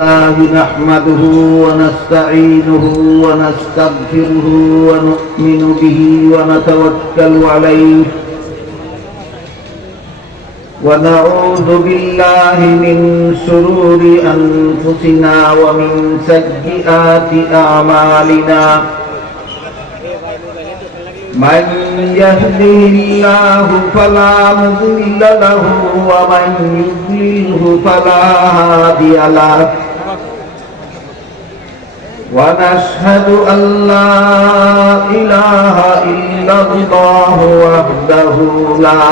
الله نحمده ونستعينه ونستغفره ونؤمن به ونتوكل عليه ونعوذ بالله من شرور أنفسنا ومن سيئات أعمالنا من يهده الله فلا مضل له ومن يضلله فلا هادي له ونشهد أن لا إله إلا الله وحده لا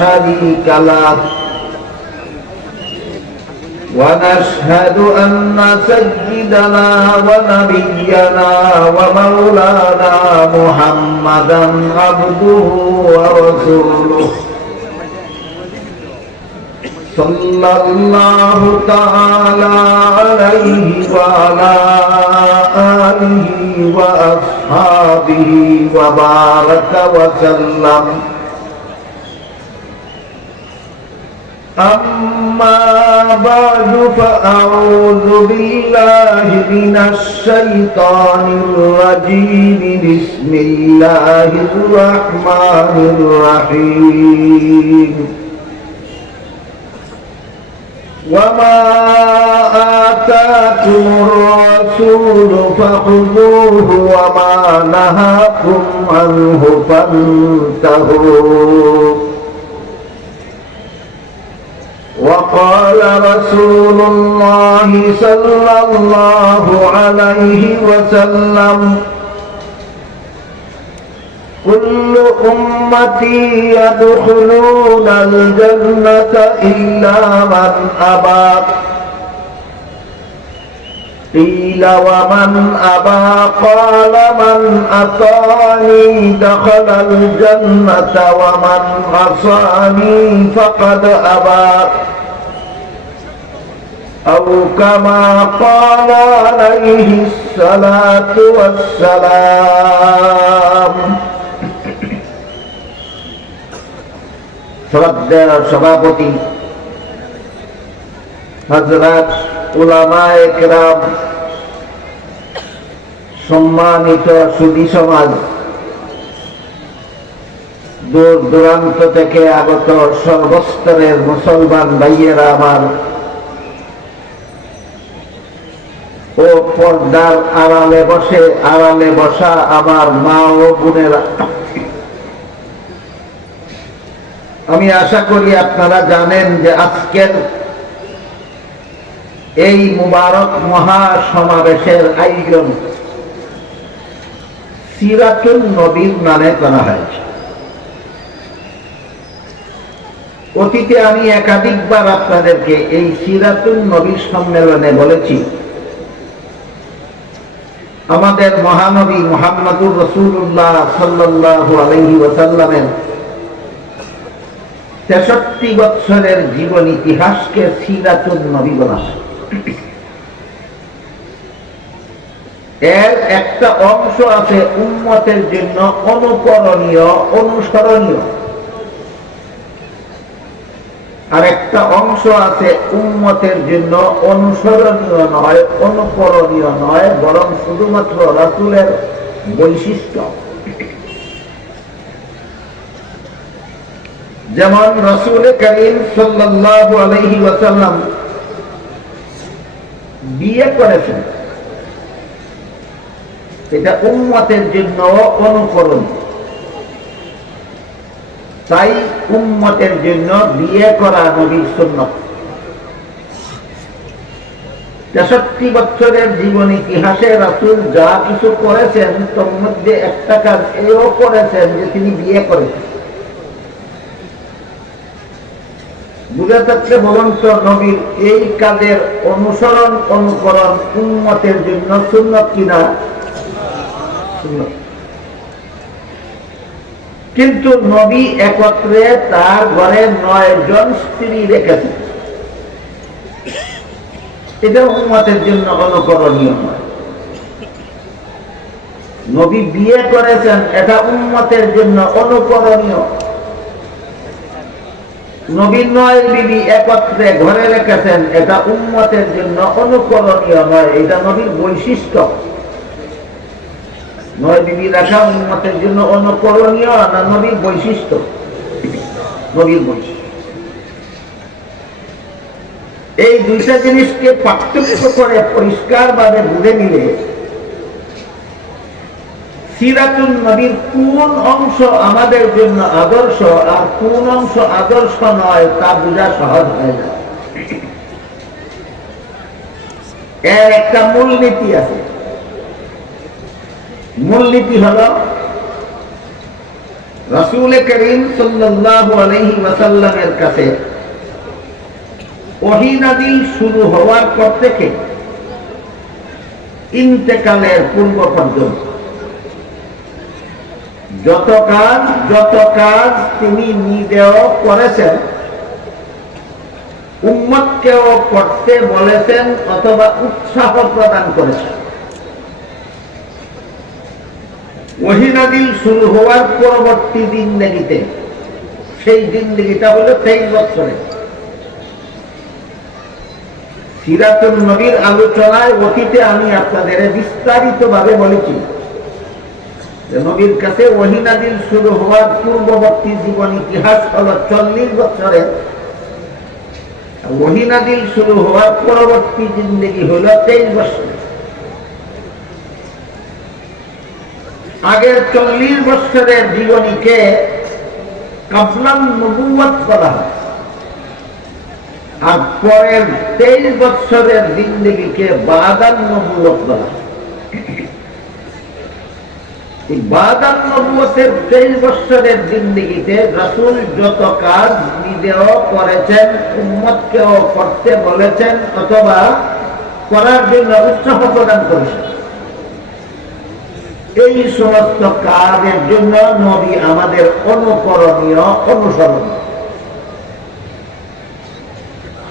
شريك له ونشهد أن سيدنا ونبينا ومولانا محمدا عبده ورسوله صلى الله تعالى عليه وعلى آله وأصحابه وبارك وسلم. أما بعد فأعوذ بالله من الشيطان الرجيم. بسم الله الرحمن الرحيم. وما آتاكم الرسول فخذوه وما نهاكم عنه فانتهوا. وقال رسول الله صلى الله عليه وسلم: كل أمتي يدخلون الجنة إلا من أبى. قيل ومن أبى؟ قال من أطاعني دخل الجنة ومن عصاني فقد أبى، أو كما قال عليه الصلاة والسلام. শ্রদ্ধেয় সভাপতি হযরত উলামায়ে কেরাম, সম্মানিত সুধী সমাজ, দূর দূরান্ত থেকে আগত সর্বস্তরের মুসলমান ভাইয়েরা আমার ও পর্দার আড়ালে বসা আমার মা ও বোনেরা, আমি আশা করি আপনারা জানেন যে আজকের এই মুবারক মহা সমাবেশের আয়োজন সিরাতুন নবীর নামে করা হয়েছে। অতীতে আমি একাধিকবার আপনাদেরকে এই সিরাতুন নবীর সম্মেলনে বলেছি, আমাদের মহানবী মুহাম্মদুর রাসূলুল্লাহ সাল্লাল্লাহু আলাইহি ওয়াসাল্লামের 63 বছরের জীবন ইতিহাসকে সিরাতুন নবী বলা হয়। এর একটা অংশ আছে উম্মতের জন্য অনুকরণীয়, অনুসরণীয়, আর একটা অংশ আছে উম্মতের জন্য অনুসরণীয় নয়, অনুকরণীয় নয়, বরং শুধুমাত্র রাসূলের বৈশিষ্ট্য। যেমন রাসূল করিম সাল্লাল্লাহু আলাইহি ওয়াসাল্লাম বিয়ে করেছেন, এটা উম্মতের জন্য অনুকরণ। তাই উম্মতের জন্য বিয়ে করা নবীর সুন্নাত। 63 বছরের জীবন ইতিহাসে রাসূল যা কিছু করেছেন তার মধ্যে একটা কাজ এও করেছেন যে তিনি বিয়ে করেছেন। বুঝে থাকলে বলুন তো, নবীর এই কাজের অনুসরণ, অনুকরণ উম্মতের জন্য সুন্নাত কিনা? সুন্নাত। কিন্তু নবী একত্রে তার ঘরে 9 জন স্ত্রী রেখেছেন, এটা উম্মতের জন্য অনুকরণীয় নয়। নবী বিয়ে করেছেন, এটা উম্মতের জন্য অনুকরণীয়। নবীর 9 বিবি একত্রে ঘরে রেখেছেন, এটা উম্মতের জন্য অনুকরণীয় নয়, এটা নবীর বৈশিষ্ট্য। 9 বিবি রাখা উম্মতের জন্য অনুকরণীয় না নবীর বৈশিষ্ট্য? নবীর বৈশিষ্ট্য। এই দুইটা জিনিসকে পার্থক্য করে পরিষ্কার ভাবে বুঝে নিলে সিরাতুন নবীর কোন অংশ আমাদের জন্য আদর্শ আর কোন অংশ আদর্শ নয় তা বোঝা সহজ হয় না। এর একটা মূলনীতি আছে। মূলনীতি হলো রাসূল করিম সাল্লাল্লাহু আলাইহি ওয়াসাল্লামের কাছে ওহী নাযিল শুরু হওয়ার পর থেকে ইন্তেকালের পূর্ব পর্যন্ত যত কাজ তিনি নিজেও করেছেন, উম্মতকেও করতে বলেছেন অথবা উৎসাহ প্রদান করেছেন। ওহী নাযিল শুরু হওয়ার পরবর্তী জিন্দেগিতে, সেই জিন্দেগিটা হলো 23 বছরের। সিরাতুন নবীর আলোচনায় অতীতে আমি আপনাদের বিস্তারিত ভাবে বলেছি যে নবীর কাছে ওহী নাযিল শুরু হওয়ার পূর্ববর্তী জীবন ইতিহাস হলো 40 বছরের, ওহী নাযিল শুরু হওয়ার পরবর্তী জিন্দেগি হলো 23 বছর। আগের 40 বছরের জীবনীকে কাবলান নবুওয়াত বলা হয়, আর পরের 23 বছরের জিন্দেগিকে বাদান নবুওয়াত বলা হয়। বাদান নবুওয়াতের 23 বছরের জিন্দেগিতে রাসূল যত কাজ নিজেও করেছেন, উম্মতকেও করতে বলেছেন অথবা করার জন্য উৎসাহ প্রদান করেছেন, এই সমস্ত কাজের জন্য নবী আমাদের অনুকরণীয়, অনুসরণীয়।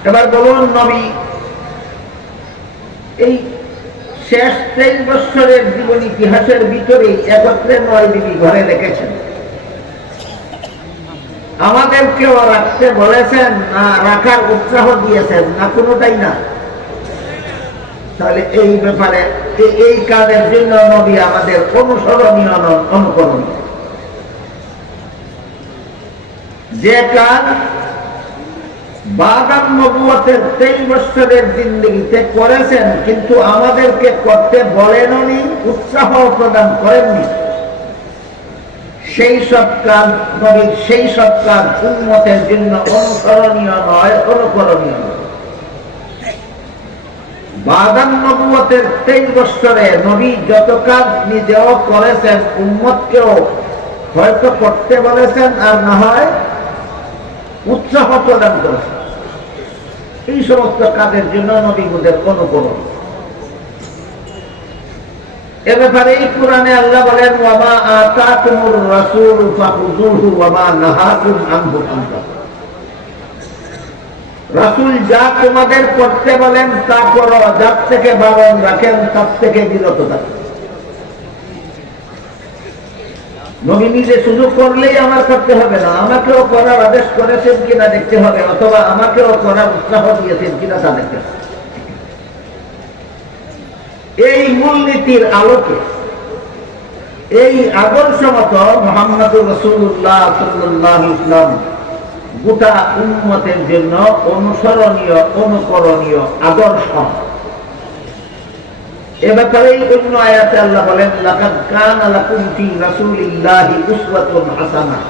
এবার বলুন, নবী এই শেষ 23 বছরের জীবন ইতিহাসের ভিতরে একত্রে 9 বিবি ঘরে রেখেছেন, আমাদেরকেও রাখতে বলেছেন না রাখার উৎসাহ দিয়েছেন, না কোনোটাই না? তাহলে এই ব্যাপারে এই কাজের জন্য নবী আমাদের অনুসরণীয়, অনুকরণীয়। যে কাজ বাদান নবুওয়াতের 23 বছরের জিন্দেগিতে করেছেন কিন্তু আমাদেরকে করতে বলেননি, উৎসাহ প্রদান করেননি, সেই সব কাজ নবীর, সেই সব কাজ উম্মতের জন্য অনুসরণীয় নয়, অনুকরণীয় নয়। বাদান নবুওয়াতের 23 বছরে নবী যত কাজ নিজেও করেছেন, উম্মতকেও হয়তো করতে বলেছেন আর না হয় উৎসাহ প্রদান করেছেন, এই সমস্ত কাজের জন্য নবী আমাদের অনুকরণ। এ ব্যাপারে এই কোরআনে আল্লাহ বলেন, ওয়ামা আতাকুমুর রাসূলু ফাখুযুহু ওয়ামা নাহাকুম আনহু ফান্তাহু। রাসূল যা তোমাদের করতে বলেন তা করো, যার থেকে বারণ রাখেন তার থেকে বিরত থাকো। নবী নিজে সুযোগ করলেই আমার করতে হবে না, আমাকেও করার আদেশ করেছেন কিনা দেখতে হবে, অথবা আমাকেও করার উৎসাহ দিয়েছেন কিনা তা দেখতে হবে। এই মূলনীতির আলোকে, এই আদর্শ মতো মুহাম্মদুর রাসূলুল্লাহ সাল্লাল্লাহু আলাইহি ওয়াসাল্লাম গোটা উম্মতের জন্য অনুসরণীয়, অনুকরণীয় আদর্শ। এ ব্যাপারে অন্য আয়াতে আল্লাহ বলেন, লাকাদ কানা লাকুম ফি রাসূলিল্লাহি উসওয়াতুন হাসানাহ।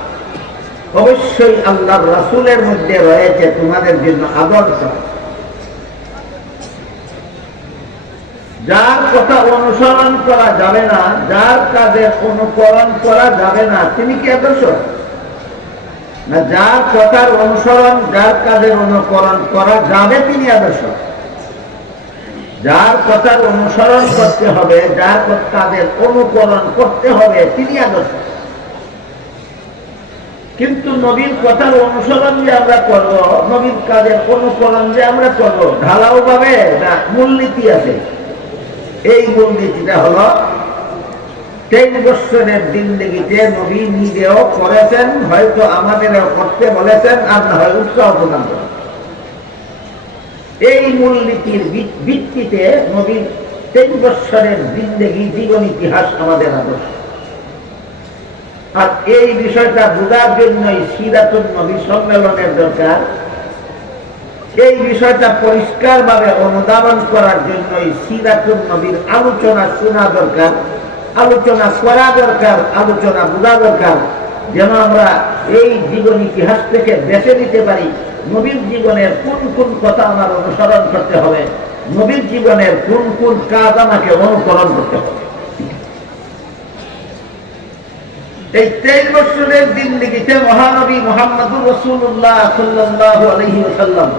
অবশ্যই আল্লাহর রাসূলের মধ্যে রয়েছে তোমাদের জন্য আদর্শ। যার কথা অনুসরণ করা যাবে না, যার কাজের অনুকরণ করা যাবে না, তিনি কি আদর্শ? না, যার কথার অনুসরণ, যার কাজের অনুকরণ করা যাবে তিনি আদর্শ। যার কথার অনুসরণ করতে হবে, যার কাজের অনুকরণ করতে হবে, তিনি আদর্শ। কিন্তু নবীর কথার অনুসরণ যে আমরা করব, নবীর কাজের অনুকরণ যে আমরা করব, ঢালাও ভাবে না মূলনীতি আছে। এই মূলনীতিটা হলো 23 বছরের জিন্দেগিতে নবী নিজেও করেছেন, হয়তো আমাদেরও করতে বলেছেন, আর না হয় উৎসাহ প্রদান করেন। এই মূলনীতির ভিত্তিতে নবীর 23 বছরের জিন্দেগি, জীবন ইতিহাস আমাদের আদর্শ। আর এই বিষয়টা বোঝার জন্যই সিরাতুন নবী সম্মেলনের দরকার। এই বিষয়টা পরিষ্কার ভাবে অনুধাবন করার জন্যই সিরাতুন নবীর আলোচনা শোনা দরকার, আলোচনা করা দরকার, আলোচনা বোঝা দরকার, যেন আমরা এই জীবন ইতিহাস থেকে বেছে নিতে পারি নবীর জীবনের কোন কোন কথা আমার অনুসরণ করতে হবে, নবীর জীবনের কোন কোন কাজ আমাকে অনুকরণ করতে হবে। এই 23 বছরের জিন্দেগিতে মহানবী মুহাম্মদুর রাসূলুল্লাহ সাল্লাল্লাহু আলাইহি ওয়াসাল্লাম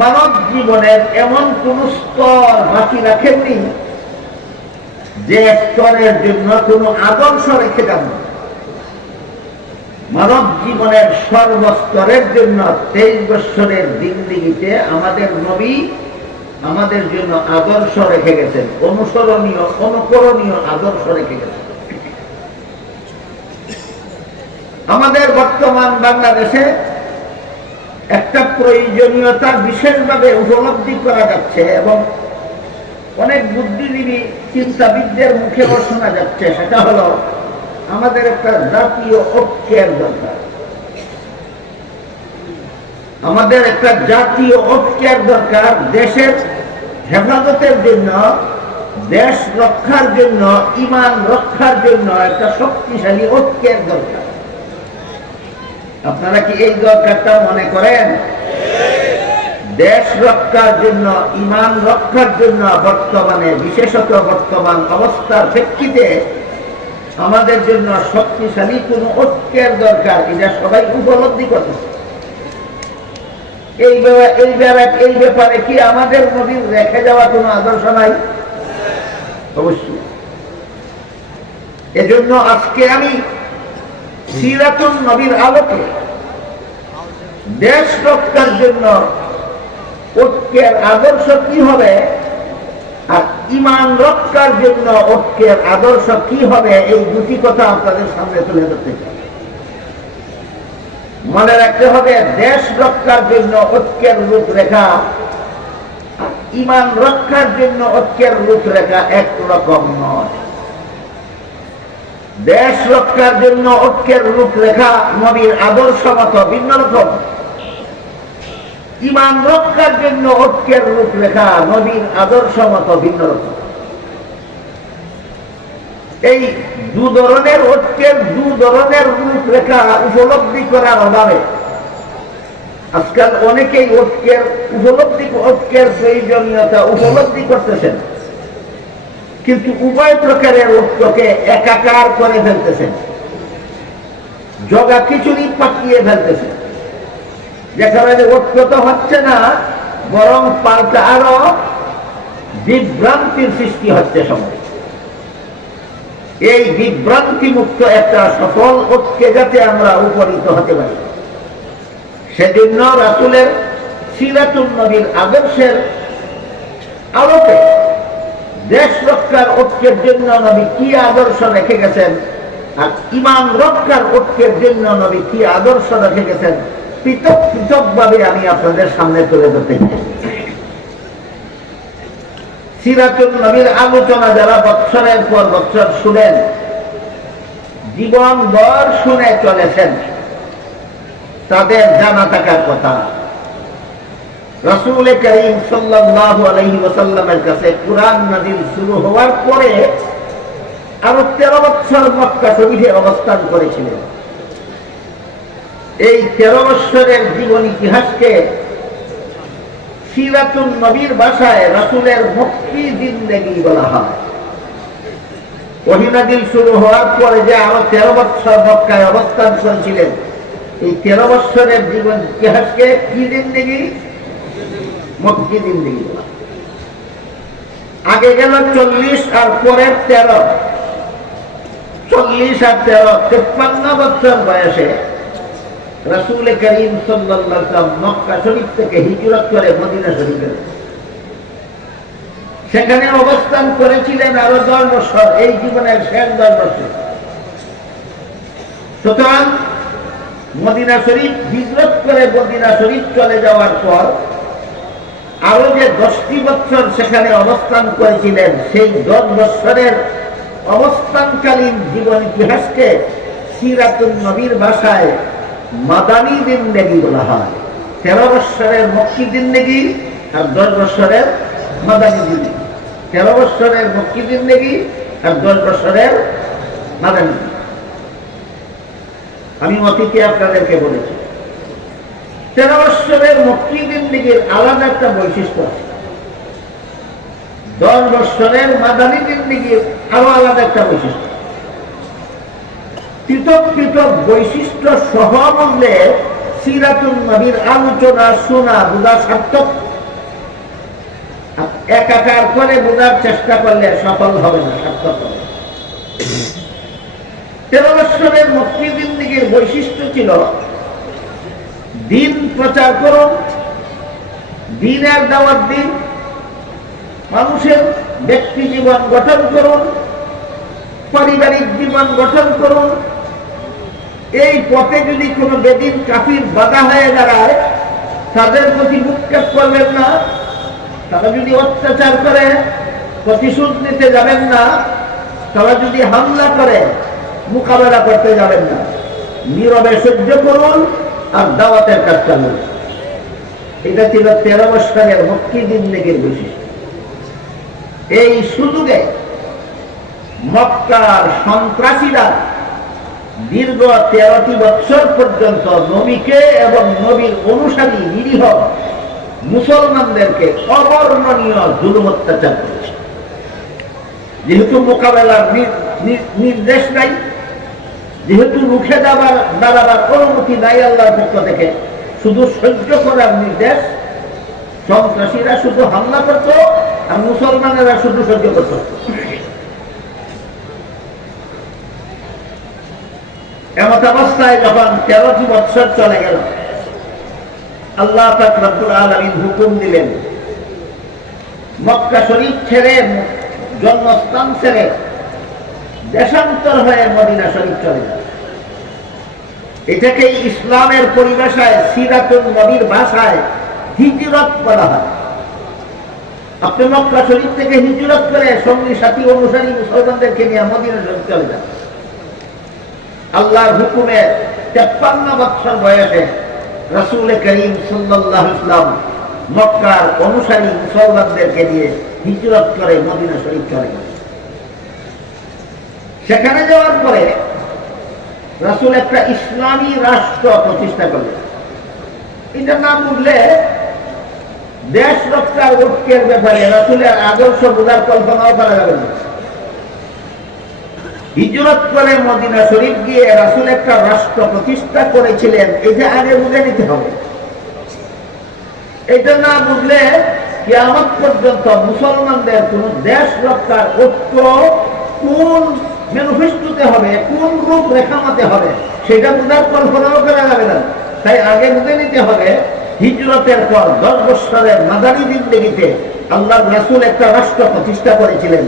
মানব জীবনের এমন কোন স্তর বাকি রাখেননি যে স্তরের জন্য কোন আদর্শ রেখে যান। মানব জীবনের সর্বস্তরের জন্য 23 বছরের জিন্দেগিতে আমাদের নবী আমাদের জন্য আদর্শ রেখে গেছেন, অনুসরণীয় অনুকরণীয় আদর্শ রেখে গেছেন। আমাদের বর্তমান বাংলাদেশে একটা প্রয়োজনীয়তা বিশেষভাবে উপলব্ধি করা যাচ্ছে এবং অনেক বুদ্ধিজীবী চিন্তাবিদদের মুখেও শোনা যাচ্ছে, সেটা হলো আমাদের একটা জাতীয় ঐক্যের দরকার। আমাদের একটা জাতীয় ঐক্যের দরকার, দেশের হেফাজতের জন্য, দেশ রক্ষার জন্য, ঈমান রক্ষার জন্য একটা শক্তিশালী ঐক্যের দরকার। আপনারা কি এই দরকারটা মনে করেন? দেশ রক্ষার জন্য, ঈমান রক্ষার জন্য বর্তমানে, বিশেষত বর্তমান অবস্থার প্রেক্ষিতে আমাদের জন্য শক্তিশালী কোন ঐক্যের দরকার, এটা সবাই উপলব্ধি করতেছে। এই ব্যাপারে কি আমাদের নবীর রেখে যাওয়া কোনো আদর্শ নাই? অবশ্যই। এজন্য আজকে আমি সিরাতুন নবীর আলোকে দেশ রক্ষার জন্য ঐক্যের আদর্শ কি হবে আর ঈমান রক্ষার জন্য ঐক্যের আদর্শ কি হবে, এই দুটি কথা আপনাদের সামনে তুলে ধরতে চাই। মনে রাখতে হবে, দেশ রক্ষার জন্য ঐক্যের রূপরেখা, ঈমান রক্ষার জন্য ঐক্যের রূপরেখা একরকম নয়। দেশ রক্ষার জন্য ঐক্যের রূপরেখা নবীর আদর্শ মতো ভিন্ন রকম, ঈমান রক্ষার জন্য ঐক্যের রূপরেখা নবীর আদর্শ মতো ভিন্ন রকম। এই দু ধরনের ঐক্যের দু ধরনের রূপরেখা উপলব্ধি করার অভাবে আজকাল অনেকেই ঐক্যের প্রয়োজনীয়তা উপলব্ধি করতেছেন, কিন্তু উভয় প্রকারের ঐক্যকে একাকার করে ফেলতেছেন, জগা খিচুড়ি পাকিয়ে ফেলতেছেন। যেখানে ঐক্য তো হচ্ছে না, বরং পাল্টা আরো বিভ্রান্তির সৃষ্টি হচ্ছে সমাজে। এই বিভ্রান্তি মুক্ত একটা সফল ঐক্যে যাতে আমরা উপনীত হতে পারি, সেজন্য রাসূলের সিরাতুন নবীর আদর্শের আলোকে দেশ রক্ষার ঐক্যের জন্য নবী কি আদর্শ রেখে গেছেন আর ঈমান রক্ষার ঐক্যের জন্য নবী কি আদর্শ রেখে গেছেন, পৃথক পৃথক ভাবে আমি আপনাদের সামনে তুলে ধরতে চাই। সিরাতুন নবীর আলোচনা যারা বৎসরের পর বৎসর শুনেন, জীবন ভর শুনে চলেছেন, তাদের জানা থাকার কথা রাসূল করিম সাল্লাল্লাহু আলাইহি ওয়াসাল্লামের কাছে কুরআন নাযিল শুরু হওয়ার পরে আরো 13 বছর মক্কা শরীফে অবস্থান করেছিলেন। এই 13 বছরের জীবন ইতিহাসকে সিরাতুন নবীর ভাষায় রাসূলের মক্কি জিন্দেগি বলা হয়। ওহী নাযিল শুরু হওয়ার পরে যে আরো 13 বছর মক্কায় অবস্থান করেছিলেন, এই 13 বছরের জীবন ইতিহাসকে কি জিন্দেগি? মক্কি জিন্দেগি বলা। আগে গেল 40 আর পরের 13, 40 আর 13, 53 বছর বয়সে রাসূল করিম সাল্লাল্লাহু আলাইহি ওয়াসাল্লাম মক্কা শরীফ থেকে হিজরত করে মদিনা শরীফে। সেখানে অবস্থান করেছিলেন আরো 10 বছর, এই জীবনের শেষ 10 বছর। সুতরাং মদিনা শরীফ হিজরত করে মদিনা শরীফ চলে যাওয়ার পর আরো যে 10টি বছর সেখানে অবস্থান করেছিলেন, সেই 10 বছরের অবস্থানকালীন জীবন ইতিহাসকে সিরাতুন নবীর ভাষায় মাদানী জিন্দেগি বলা হয়। 13 বছরের মক্কি জিন্দেগি আর 10 বছরের মাদানী জিন্দেগি। 13 বছরের মক্কি জিন্দেগি আর 10 বছরের মাদানী। আমি অতীতে আপনাদেরকে বলেছি 13 বছরের মক্কি জিন্দেগির আলাদা একটা বৈশিষ্ট্য আছে, 10 বছরের মাদানী জিন্দেগির আরো আলাদা একটা বৈশিষ্ট্য। পৃথক পৃথক বৈশিষ্ট্য সহ বললে সিরাতুন নবীর আলোচনা শোনা বোঝা সার্থক, একাকার করে বোঝার চেষ্টা করলে সফল হবে না, সার্থক হবে। 13 বছরের মক্কি জিন্দেগির বৈশিষ্ট্য ছিল দিন প্রচার করুন, দিনের দাওয়াত দিন, মানুষের ব্যক্তি জীবন গঠন করুন, পারিবারিক জীবন গঠন করুন। এই পথে যদি কোনো বেদিন কাফির বাধা হয়ে দাঁড়ায় তাদের প্রতি ভ্রুক্ষেপ করবেন না, তারা যদি অত্যাচার করে প্রতিশোধ নিতে যাবেন না, তারা যদি হামলা করে মোকাবেলা করতে যাবেন না, নীরবে সহ্য করুন আর দাওয়াতের কাজ চালুন। এটা ছিল 13 বছরের মক্কি জিন্দেগির বৈশিষ্ট্য। এই সুযোগে মক্কার সন্ত্রাসীরা দীর্ঘ 13টি বছর পর্যন্ত নবীকে এবং নবীর অনুসারী নিরীহ মুসলমানদেরকে অবর্ণনীয় জুলুম অত্যাচার করেছে। যেহেতু মোকাবেলার নির্দেশ নাই, যেহেতু মুখে দাঁড়াবার অনুমতি নাই আল্লাহর পক্ষ থেকে, শুধু সহ্য করার নির্দেশ, সন্ত্রাসীরা শুধু হামলা করত আর মুসলমানেরা শুধু সহ্য করত। এমত অবস্থায় যখন 13টি বছর চলে গেল, আল্লাহ পাক রব্বুল আলামিন হুকুম দিলেন মক্কা শরীফ ছেড়ে, জন্মস্থান ছেড়ে দেশান্তর হয়ে মদিনা শরীফ চলে যায়। এটাকে ইসলামের পরিভাষায় সিরাতুন নবীর ভাষায় হিজরত বলা হয়। আপনি মক্কা শরীফ থেকে হিজরত করে সঙ্গী সাথী অনুসারী মুসলমানদেরকে নিয়ে মদিনা শরীফ চলে যান। আল্লাহর হুকুমে 53 বছর বয়সে রাসূল করিম সাল্লাল্লাহু আলাইহি ওয়াসাল্লাম মক্কার অনুসারী মুসলমানদেরকে নিয়ে হিজরত করে মদিনা শরীফ চলে গেলেন। সেখানে যাওয়ার পরে রাসূল একটা ইসলামী রাষ্ট্র প্রতিষ্ঠা করলেন। এটা না বুঝলে দেশ রক্ষার ঐক্যের ব্যাপারে রাসূলের আদর্শ বোঝার কল্পনাও করা যাবে না। হিজরত করে মদিনা শরীফ গিয়ে রাসূল একটা রাষ্ট্র প্রতিষ্ঠা করেছিলেন, এটা আগে বুঝে নিতে হবে। এটা না বুঝলে কিয়ামত পর্যন্ত মুসলমানদের কোন দেশ রক্ষার ঐক্য কোন ম্যানিফেস্টোতে হবে, কোন রূপ রেখামাতে হবে, সেটা বোঝার কল্পনাও করা যাবে না। তাই আগে বুঝে নিতে হবে হিজরতের পর 10 বছরের মাদানী জিন্দেগিতে আল্লাহর রাসূল একটা রাষ্ট্র প্রতিষ্ঠা করেছিলেন।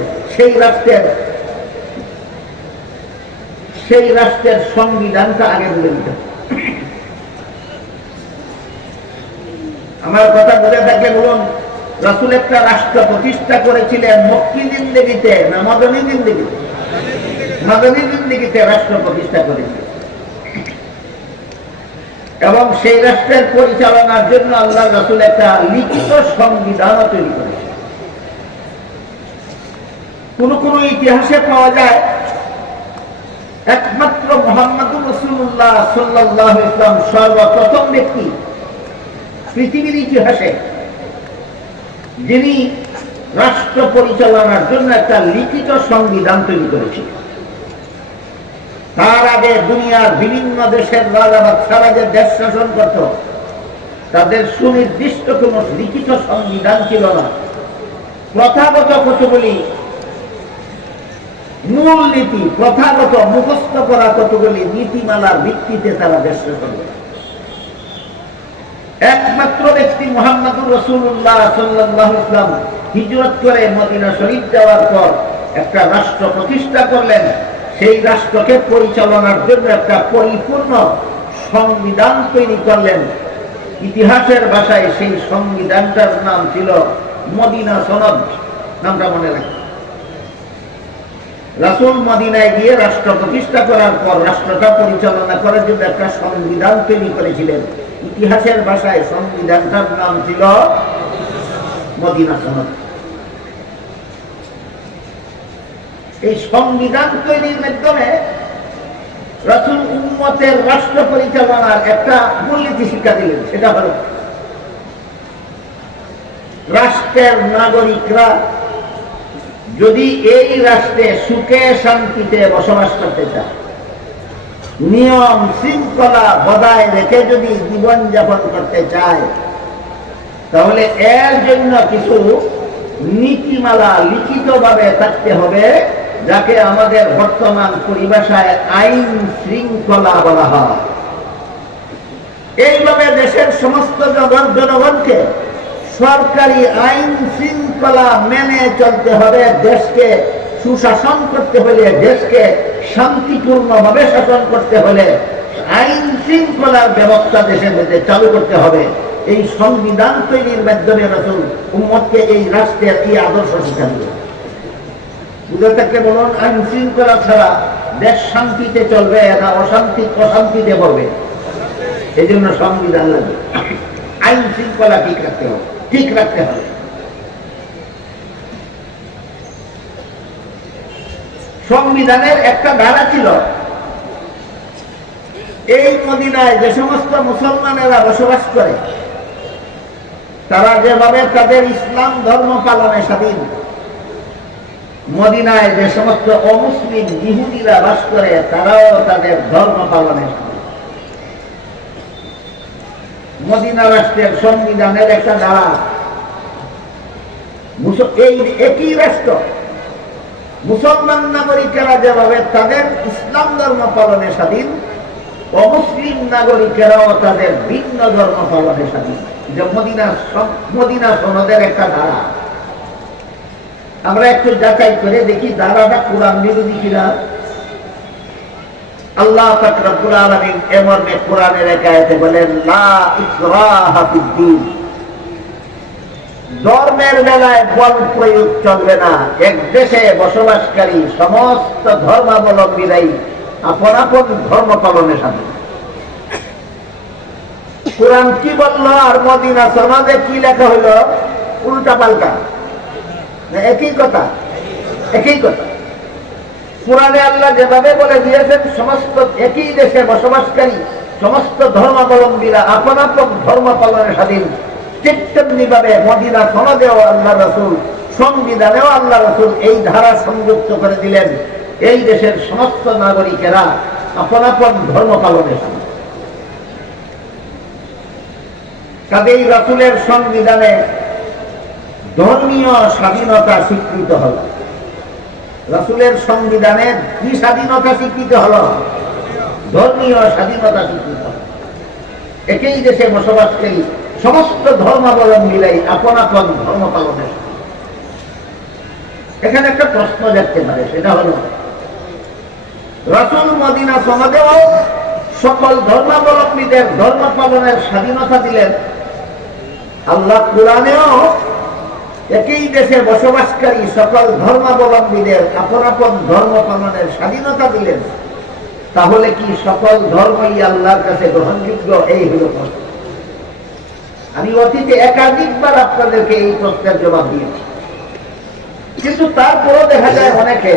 সেই রাষ্ট্রের সংবিধানটা আগে বুঝে নিতে হবে। আমার কথা বুঝে থাকলে বলুন, রাসূল একটা রাষ্ট্র প্রতিষ্ঠা করেছিলেন মক্কি জিন্দেগিতে না মাদানী জিন্দেগিতে? মাদানী জিন্দেগিতে রাষ্ট্র প্রতিষ্ঠা করেছিলেন এবং সেই রাষ্ট্রের পরিচালনার জন্য আল্লাহ রাসূল একটা লিখিত সংবিধান তৈরি করেছেন। কোন কোন ইতিহাসে পাওয়া যায় একমাত্র মুহাম্মদুর রাসূলুল্লাহ সাল্লাল্লাহু আলাইহি ওয়াসাল্লাম সর্বপ্রথম ব্যক্তি পৃথিবীর ইতিহাসে যিনি রাষ্ট্র পরিচালনার জন্য একটা লিখিত সংবিধান তৈরি করেছিলেন। তার আগে দুনিয়ার বিভিন্ন দেশের রাজা বাদশারা যে দেশ শাসন করত, তাদের সুনির্দিষ্ট কোন লিখিত সংবিধান ছিল না। প্রথাগত কতগুলি মূল নীতি, প্রথাগত মুখস্থ করা কতগুলি নীতিমালার ভিত্তিতে তারা দেশ শাসন করে। একমাত্র ব্যক্তি মুহাম্মদুর রাসূলুল্লাহ সাল্লাল্লাহু আলাইহি ওয়াসাল্লাম হিজরত করে মদিনা শরীফ যাওয়ার পর একটা রাষ্ট্র প্রতিষ্ঠা করলেন। সেই রাষ্ট্রকে পরিচালনার জন্য একটা পরিপূর্ণ সংবিধান তৈরি করলেন। ইতিহাসের ভাষায় সেই সংবিধানটার নাম ছিল মদিনা সনদ। নামটা মনে রাখবেন। রাসূল মদিনায় গিয়ে রাষ্ট্র প্রতিষ্ঠা করার পর রাষ্ট্রটা পরিচালনা করার জন্য একটা সংবিধান তৈরি করেছিলেন। ইতিহাসের ভাষায় সংবিধানটার নাম ছিল মদিনা সনদ। এই সংবিধান তৈরির মাধ্যমে রাসূল উম্মতের রাষ্ট্র পরিচালনার একটা মূলনীতি শিক্ষা দিলেন। সেটা হল রাষ্ট্রের নাগরিকরা যদি এই রাষ্ট্রে সুখে শান্তিতে বসবাস করতে চায়, নিয়ম শৃঙ্খলা বজায় রেখে যদি জীবনযাপন করতে চায়, তাহলে এর জন্য কিছু নীতিমালা লিখিতভাবে থাকতে হবে, যাকে আমাদের বর্তমান পরিভাষায় আইন শৃঙ্খলা বলা হয়। এইভাবে দেশের সমস্ত জনগণকে সরকারি আইন শৃঙ্খলা মেনে চলতে হবে। দেশকে সুশাসন করতে হলে, দেশকে শান্তিপূর্ণভাবে শাসন করতে হলে আইন শৃঙ্খলার ব্যবস্থা দেশের মধ্যে চালু করতে হবে। এই সংবিধান তৈরির মাধ্যমে রাসূল উম্মতকে এই রাষ্ট্রের কি আদর্শ শিক্ষা দিলেন। বুঝে থাকলে বলুন, আইন শৃঙ্খলা ছাড়া দেশ শান্তিতে চলবে না অশান্তিতে পড়বে? এই জন্য সংবিধান লাগবে। আইন শৃঙ্খলা ঠিক রাখতে হবে। সংবিধানের একটা ধারা ছিল, এই মদিনায় যে সমস্ত মুসলমানেরা বসবাস করে তারা যেভাবে তাদের ইসলাম ধর্ম পালনে স্বাধীন, মদিনায় যে সমস্ত অমুসলিম ইহুদিরা বাস করে তারাও তাদের ধর্ম পালনে স্বাধীন। মদিনা রাষ্ট্রের সংবিধানের একটা ধারা, এই একই রাষ্ট্র মুসলমান নাগরিকেরা যেভাবে তাদের ইসলাম ধর্ম পালনে স্বাধীন, অমুসলিম নাগরিকেরাও তাদের ভিন্ন ধর্ম পালনে স্বাধীন। যে মদিনা সনদের একটা ধারা। আমরা একটু যাচাই করে দেখি ধারাটা কোরআন বিরোধী কিনা। আল্লাহ পাক রব্বুল আলামিন এমর্মে কোরআনের এক আয়াতে বলেন, লা ইকরাহা ফিদ্দীন, ধর্মের বেলায় বল প্রয়োগ চলবে না। এক দেশে বসবাসকারী সমস্ত ধর্মাবলম্বীরাই আপন আপন ধর্ম পালনে স্বাধীন। কোরআন কি বললো আর মদিনা সনদে কি লেখা হলো উল্টা পাল্টা? একই কথা। কোরআনে আল্লাহ যেভাবে বলে দিয়েছেন সমস্ত একই দেশে বসবাসকারী সমস্ত ধর্মাবলম্বীরা আপন আপন ধর্ম পালনে স্বাধীন, ঠিক তেমনি ভাবে মদিনা সনদেও আল্লাহ রাসূল, সংবিধানেও আল্লাহ রাসূল এই ধারা সংযুক্ত করে দিলেন, এই দেশের সমস্ত নাগরিকেরা আপন আপন ধর্ম পালনে স্বাধীন। কাজেই রাসূলের সংবিধানে ধর্মীয় স্বাধীনতা স্বীকৃত হল। রাসূলের সংবিধানে কি স্বাধীনতা স্বীকৃত হল? ধর্মীয় স্বাধীনতা স্বীকৃত হল। একই দেশে বসবাসকারী সমস্ত ধর্মাবলম্বীরাই আপন আপন ধর্ম পালনের। এখানে একটা প্রশ্ন দেখতে পারে, সেটা হল রাসূল মদিনা সনদেও সকল ধর্মাবলম্বীদের ধর্ম পালনের স্বাধীনতা দিলেন, আল্লাহ কোরআনেও একই দেশে বসবাসকারী সকল ধর্মাবলম্বীদের আপন আপন ধর্ম পালনের স্বাধীনতা দিলেন, তাহলে কি সকল ধর্মই আল্লাহর কাছে গ্রহণযোগ্য? এই হল প্রশ্ন। আমি অতীতে একাধিকবার আপনাদেরকে এই প্রশ্নের জবাব দিয়েছি, কিন্তু তারপরও দেখা যায় অনেকে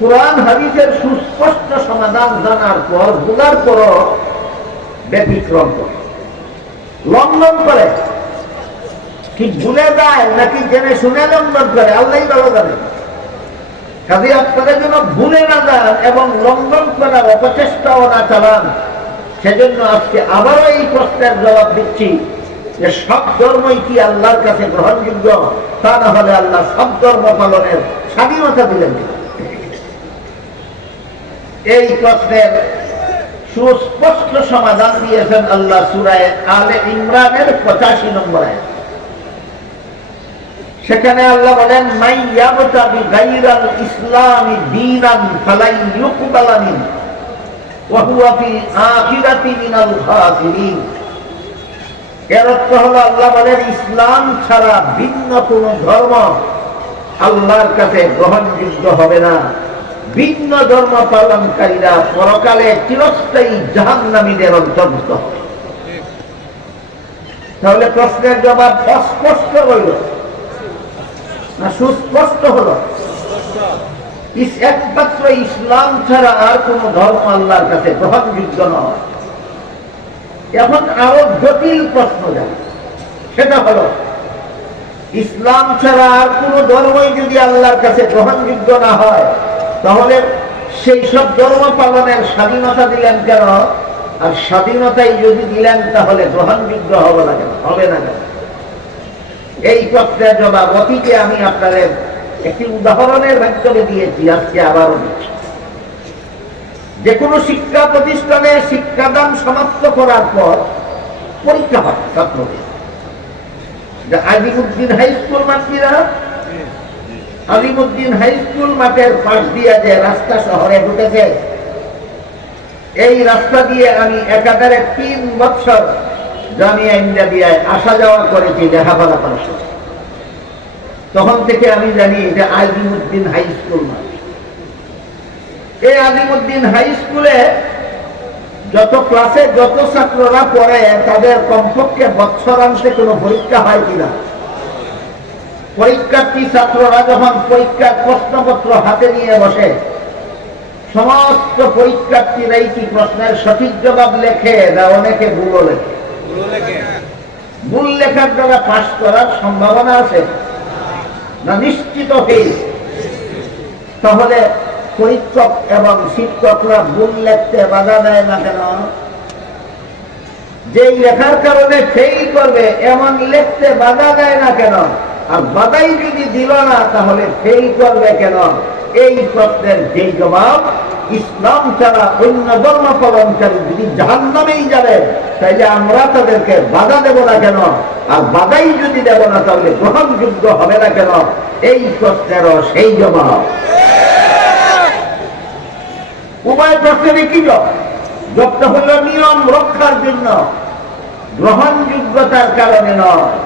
কোরআন হাদিসের সুস্পষ্ট সমাধান জানার পর, বোঝার পরও ব্যতিক্রম করে, লঙ্ঘন করে। ঠিক ভুলে যায় নাকি জেনে শুনে লঙ্ঘন করে, আল্লাহই ভালো জানে। কাজে আপনারা যেন ভুলে না যান এবং লঙ্ঘন করার অপচেষ্টাও না চালান, সেজন্য আজকে আবারও এই প্রশ্নের জবাব দিচ্ছি যে সব ধর্মই কি আল্লাহর কাছে গ্রহণযোগ্য? তা না হলে আল্লাহ সব ধর্ম পালনের স্বাধীনতা দিলেন। এই প্রশ্নের সুস্পষ্ট সমাধান দিয়েছেন আল্লাহ সূরা আলে ইমরানের 85 নম্বর আয়াত। সেখানে আল্লাহ বলেন মাই ইয়াবতাগি গায়রাল ইসলামি দীনান ফালাই ইউকবালা মিনহু ওয়া হুয়া ফিল আখিরাতি মিনাল খাসিরিন। এর অর্থ হলো আল্লাহ বলেন ইসলাম ছাড়া ভিন্ন কোন ধর্ম আল্লাহর কাছে গ্রহণযোগ্য হবে না। ভিন্ন ধর্ম পালনকারীরা পরকালে চিরস্থায়ী জাহান্নামীদের অন্তর্ভুক্ত হবে। তাহলে প্রশ্নের জবাব অস্পষ্ট হইল না সুস্পষ্ট হলো? একমাত্র ইসলাম ছাড়া আর কোন ধর্ম আল্লাহর কাছে গ্রহণযোগ্য নয়। এখন আরো জটিল প্রশ্ন যায়, সেটা হলো ইসলাম ছাড়া আর কোন ধর্মই যদি আল্লাহর কাছে গ্রহণযোগ্য না হয়, তাহলে সেই সব ধর্ম পালনের স্বাধীনতা দিলেন কেন? আর স্বাধীনতাই যদি দিলেন তাহলে গ্রহণযোগ্য হবে না কেন? এই প্রশ্নের জবাব অতীতে আমি আপনাদের একটি উদাহরণের মাধ্যমে দিয়েছি, আজকে আবারও দিচ্ছি। যে কোনো শিক্ষা প্রতিষ্ঠানে শিক্ষাদান সমাপ্ত করার পর পরীক্ষা হয় ছাত্রদের। Azimuddin high school মাতৃরা, Azimuddin high school মাঠের পাশ দিয়ে যে রাস্তা শহরে ঢুকেছে, এই রাস্তা দিয়ে আমি একাধারে 3 বছর জামিয়া ইন্ডিয়ায় আসা যাওয়া করেছি লেখাপড়া করার সাথে। তখন থেকে আমি জানি যে আজিমউদ্দিন হাই স্কুল মাঠ। এই আজিমউদ্দিন হাই স্কুলে যত ক্লাসে যত ছাত্ররা পড়ে তাদের কমপক্ষে বৎসরান্তে কোনো পরীক্ষা হয় কিনা? পরীক্ষার্থী ছাত্ররা যখন পরীক্ষার প্রশ্নপত্র হাতে নিয়ে বসে, সমস্ত পরীক্ষার্থীরাই কি প্রশ্নের সঠিক জবাব লেখে না অনেকে ভুলও লেখে? ভুল লেখার দ্বারা পাস করার সম্ভাবনা আছে না নিশ্চিত হয়ে? তাহলে পরীক্ষক এবং শিক্ষকরা ভুল লিখতে বাধা দেয় না কেন? যেই লেখার কারণে ফেল করবে এমন লিখতে বাধা দেয় না কেন? আর বাধাই যদি দিল না তাহলে ফেল করবে কেন? এই প্রশ্নের যেই জবাব, ইসলাম ছাড়া অন্য ধর্ম পালনকারী যদি জাহান্নামেই যাবে, তাইলে আমরা তাদেরকে বাধা দেব না কেন? আর বাধাই যদি দেব না তাহলে গ্রহণযোগ্য হবে না কেন? এই প্রশ্নেরও সেই জবাব। উভয় প্রশ্নের কি জবটা হলো নিয়ম রক্ষার জন্য, গ্রহণযোগ্যতার কারণে নয়।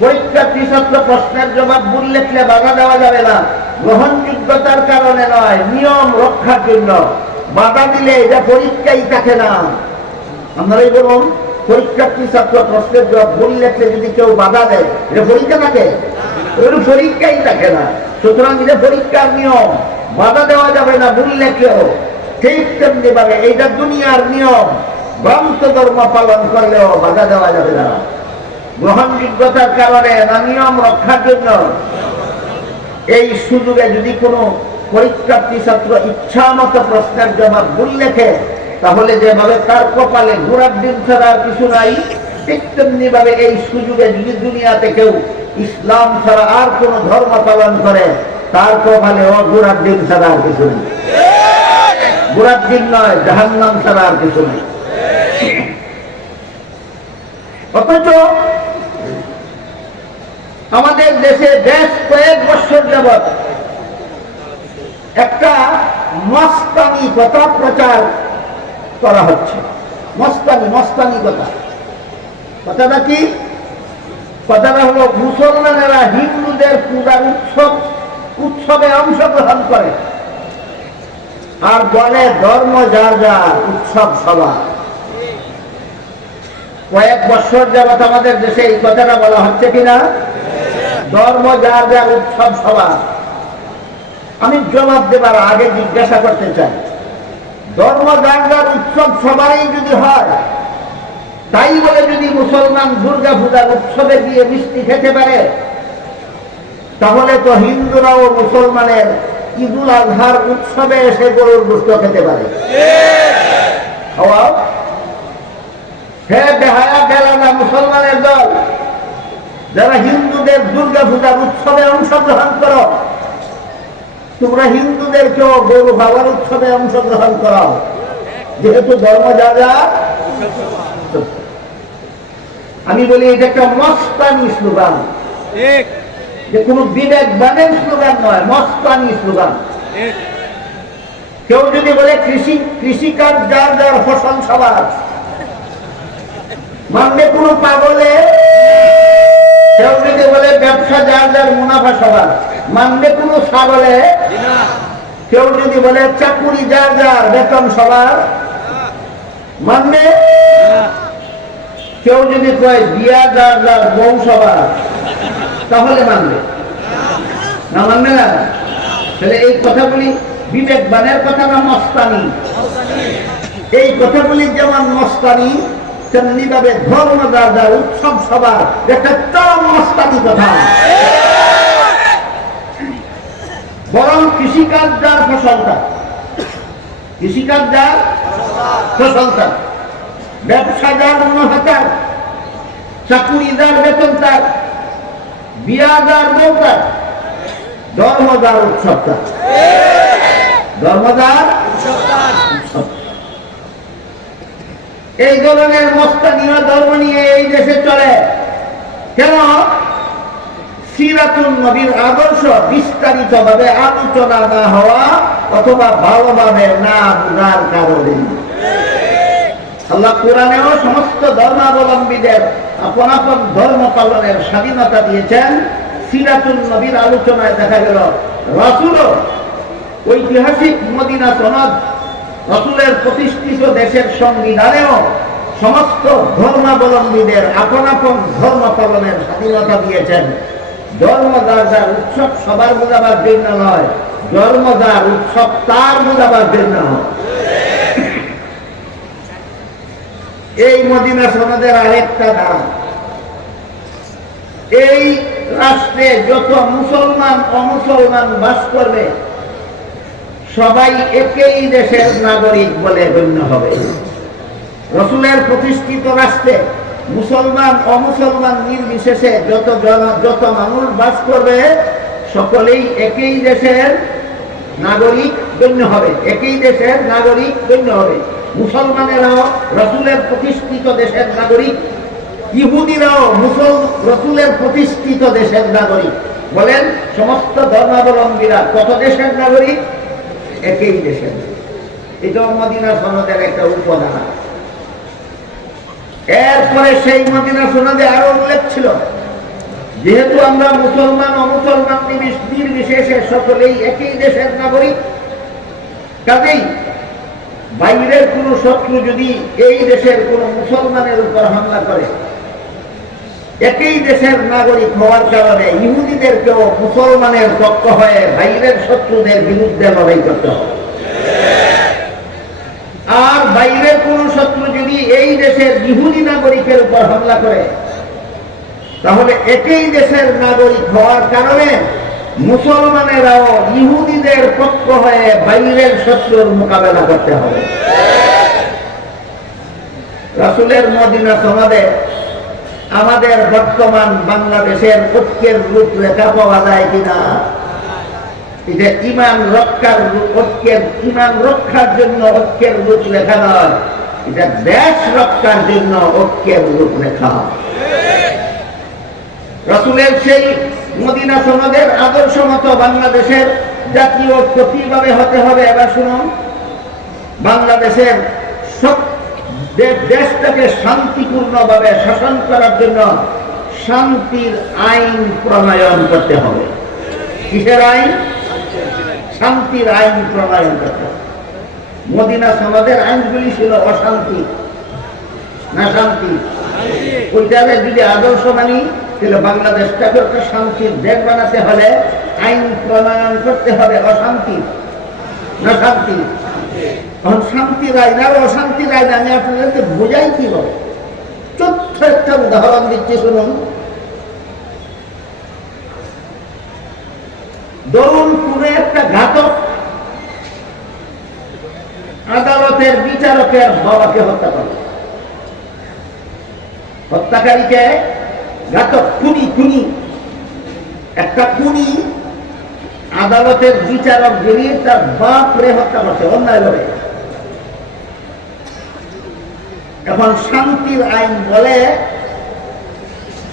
পরীক্ষার্থী ছাত্র প্রশ্নের জবাব ভুল লিখলে বাধা দেওয়া যাবে না, গ্রহণযোগ্যতার কারণে নয়, নিয়ম রক্ষার জন্য। বাধা দিলে এটা পরীক্ষাই থাকে না। আপনারাই বলুন, পরীক্ষার্থী ছাত্র প্রশ্নের জবাব ভুল লিখলে যদি কেউ বাধা দেয়, এটা পরীক্ষা থাকে? পরীক্ষাই থাকে না। সুতরাং এটা পরীক্ষার নিয়ম, বাধা দেওয়া যাবে না ভুল লেখলেও। ঠিক তেমনি ভাবে এইটা দুনিয়ার নিয়ম, ভ্রান্ত ধর্ম পালন করলেও বাধা দেওয়া যাবে না। গ্রহণযোগ্যতার কারণে না নিয়ম রক্ষার জন্য। এই সুযোগে যদি কোনো পরীক্ষার্থী ছাত্র ইচ্ছা মতো প্রশ্নের জবাব ভুল লেখে, তাহলে যেভাবে তার কপালে ঘোড়ার ডিম ছাড়া আর কিছু নাই, ঠিক তেমনি ভাবে এই সুযোগে যদি দুনিয়াতে কেউ ইসলাম ছাড়া আর কোন ধর্ম পালন করে, তার কপালে ও ঘোড়ার ডিম ছাড়া আর কিছু নেই। ঘোড়ার ডিম নয়, জাহান্নাম ছাড়া আর কিছু নেই। অথচ আমাদের দেশে বেশ কয়েক বছর যাবৎ একটা মস্তানি কথা প্রচার করা হচ্ছে। মস্তানি কথা। কথাটা কি? কথাটা হলো মুসলমানেরা হিন্দুদের পূজার উৎসবে অংশগ্রহণ করে আর বলে ধর্ম যার যার, উৎসব সবার। কয়েক বছর যাবৎ আমাদের দেশে এই কথাটা বলা হচ্ছে কিনা? ধর্ম যার যার, উৎসব সবার। আমি জবাব দেবার আগে জিজ্ঞাসা করতে চাই, ধর্ম যার যার, উৎসব সবারই যদি হয়, তাই বলে যদি মুসলমান দুর্গা পূজার উৎসবে গিয়ে মিষ্টি খেতে পারে, তাহলে তো হিন্দুরাও মুসলমানের ঈদুল আজহার উৎসবে এসে গরুর গোশত খেতে পারে। মুসলমানের দল যারা হিন্দুদের দুর্গা পূজার উৎসবে অংশগ্রহণ করো, তোমরা হিন্দুদেরকেও গরু খাওয়ার উৎসবে অংশগ্রহণ করো, যেহেতু ধর্ম যা যা। আমি বলি এটা একটা মস্তানি স্লোগান। যে কোনো বিবেকবানের স্লোগান নয়, মস্তানি স্লোগান। কেউ যদি বলে কৃষিকাজ যার যার ফসল সবার, মানবে কোনো পাগলে? কেউ যদি বলে ব্যবসা যার যার মুনাফা সবার, মানবে কোনো ছাগলে? কেউ যদি বলে চাকুরি যার যার বেতন সবার, মানবে? কেউ যদি কয় বিয়া যার যার বউ সবার, তাহলে মানবে? না, মানবে না। তাহলে এই কথাগুলি বিবেকবানের কথা না মস্তানি? এই কথাগুলি যেমন মস্তানি, তেমনি ভাবে ধর্ম যার যার উৎসব সবার একটা চরম মস্তানি কথা। বরং কৃষিকাজ যার ফসলটা, কৃষিকাজ যার ফসলটা, ব্যবসা যার মুনাফা তার, চাকুরি যার বেতন তার, বিয়া যার বউ তার, ধর্ম যার উৎসব তার, ধর্ম যার উৎসব। এই ধরনের মস্তানীয় ধর্ম নিয়ে এই দেশে চলে কেন? সিরাতুন নবীর আদর্শ বিস্তারিত ভাবে আলোচনা না হওয়া অথবা ভালোভাবে না বোঝার কারণে। আল্লাহ কোরআনেও সমস্ত ধর্মাবলম্বীদের আপন আপন ধর্ম পালনের স্বাধীনতা দিয়েছেন। সিরাতুন নবীর আলোচনায় দেখা গেল রাসূলও ঐতিহাসিক মদিনা সনদ, রাসূলের প্রতিষ্ঠিত দেশের সংবিধানেও সমস্ত ধর্মাবলম্বীদের আপন আপন ধর্ম পালনের স্বাধীনতা দিয়েছেন। ধর্ম যার যার উৎসব সবার বোঝাবার জন্য নয়, ধর্ম যার উৎসব তার বোঝাবার জন্য। এই মদিনা সনদের আরেকটা দাম, এই রাষ্ট্রে যত মুসলমান অমুসলমান বাস করবে সবাই একই দেশের নাগরিক বলে গণ্য হবে। রাসূলের প্রতিষ্ঠিত রাষ্ট্রে মুসলমান অমুসলমান নির্বিশেষে যত মানুষ বাস করবে সকলেই একই দেশের নাগরিক গণ্য হবে, একই দেশের নাগরিক গণ্য হবে। মুসলমানেরাও রাসূলের প্রতিষ্ঠিত দেশের নাগরিক, ইহুদিরাও রাসূলের প্রতিষ্ঠিত দেশের নাগরিক। বলেন সমস্ত ধর্মাবলম্বীরা কত দেশের নাগরিক? একই দেশের। এটা মদিনা সনদের একটা উপাদান। এরপরে সেই মদিনা সনদে আরো উল্লেখ ছিল, যেহেতু আমরা মুসলমান অমুসলমান নির্বিশেষে সকলেই একই দেশের নাগরিক, কাজেই বাইরের কোন শত্রু যদি এই দেশের কোন মুসলমানের উপর হামলা করে, একই দেশের নাগরিক হওয়ার কারণে ইহুদিদেরকেও মুসলমানের পক্ষ হয়ে বাইরের শত্রুদের বিরুদ্ধে লড়াই করতে হবে। আর বাইরের কোন শত্রু যদি এই দেশের ইহুদি নাগরিকের উপর হামলা করে, তাহলে একই দেশের নাগরিক হওয়ার কারণে মুসলমানেরাও ইহুদিদের পক্ষ হয়ে বাইরের শত্রুর মোকাবেলা করতে হবে। রাসূলের মদিনা সনদে আমাদের বর্তমান বাংলাদেশের ঐক্যের রূপরেখা পাওয়া যায় কিনা? এটা ঈমান রক্ষার জন্য ঐক্যের রূপরেখা নয়, এটা দেশ রক্ষার জন্য ঐক্যের রূপরেখা। রাসূলের সেই মদিনা সনদের আদর্শ মতো বাংলাদেশের জাতীয় ঐক্য কিভাবে হতে হবে এবার শুনুন। বাংলাদেশের সব দেশটাকে শান্তিপূর্ণভাবে শাসন করার জন্য শান্তির আইন প্রণয়ন করতে হবে। কিসের আইন? শান্তির আইন প্রণয়ন করতে হবে। মদিনা সনদের আইনগুলি ছিল অশান্তি না শান্তি? ওইটাকে যদি আদর্শ মানি তাহলে বাংলাদেশটাকে একটা শান্তির দেশ বানাতে হলে আইন প্রণয়ন করতে হবে অশান্তি না শান্তি? এখন শান্তির আইন আর অশান্তির আইন আমি আপনাদেরকে বোঝাই কি বলে, ছোট্ট একটা উদাহরণ দিচ্ছি শুনুন। ধরুন কোন একটা ঘাতক আদালতের বিচারকের বাবাকে হত্যা করে, হত্যাকারীকে ঘাতক খুনি একটা খুনি আদালতের বিচারক বেরিয়ে তার বাপরে হত্যা করছে অন্যায়ভাবে। এখন শান্তির আইন বলে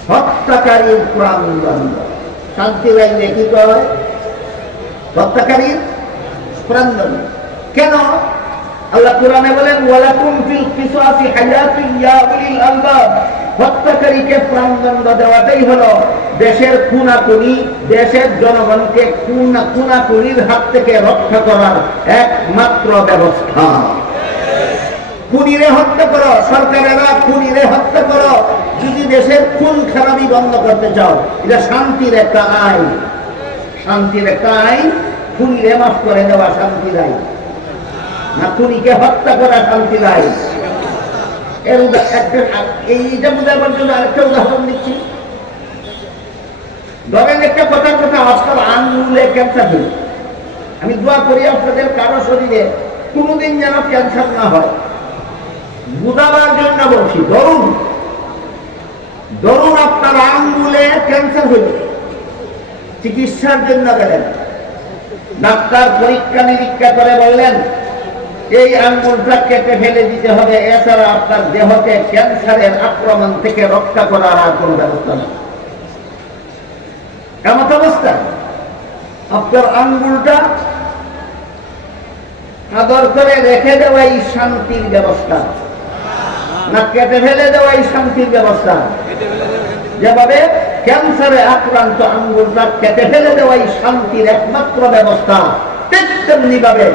হত্যাকারীর প্রাণদণ্ড, শান্তির আইনে কি কয়? হত্যাকারীর প্রাণদণ্ড। কেন? আল্লাহ কোরআনে বলেন ওয়ালাকুম ফিল কিসাসি হায়াতুন ইয়া উলিল আলবাব, হত্যাকারীকে প্রাণদণ্ড দেওয়াটাই হলো দেশের খুনাখুনি, দেশের জনগণকে খুনাখুনির হাত থেকে রক্ষা করার একমাত্র ব্যবস্থা। খুনিরে হত্যা করো, সরকারেরা খুনিরে হত্যা করো যদি দেশের খুন খারাপি বন্ধ করতে চাও। এটা শান্তির একটা আইন, শান্তির একটা আইন। খুনিরে মাফ করে দেওয়া শান্তির আইন না, খুনিকে হত্যা করা শান্তির আইন। এইটা বোঝাবার জন্য আরেকটা উদাহরণ দিচ্ছি। ধরেন একটা কথার কথা, আজকাল আঙুলে ক্যান্সার হল। আমি দোয়া করি আপনাদের কারো শরীরে কোনোদিন যেন ক্যান্সার না হয়। বুঝাবার জন্য বলছি, ধরুন আপনার আঙ্গুলে ক্যান্সার হইল, চিকিৎসার জন্য গেলেন, ডাক্তার পরীক্ষা নিরীক্ষা করে বললেন এই আঙ্গুলটা কেটে ফেলে দিতে হবে, এছাড়া আপনার দেহকে ক্যান্সারের আক্রমণ থেকে রক্ষা করার আর কোন ব্যবস্থা নেই। এমন অবস্থা আপনার আঙ্গুলটা আদর করে রেখে দেওয়াই শান্তির ব্যবস্থা না কেটে ফেলে দেওয়াই শান্তির ব্যবস্থা? যেভাবে ক্যান্সারে আক্রান্ত আঙ্গুলটা কেটে ফেলে দেওয়াই শান্তির একমাত্র ব্যবস্থা, ঠিক তেমনি ভাবে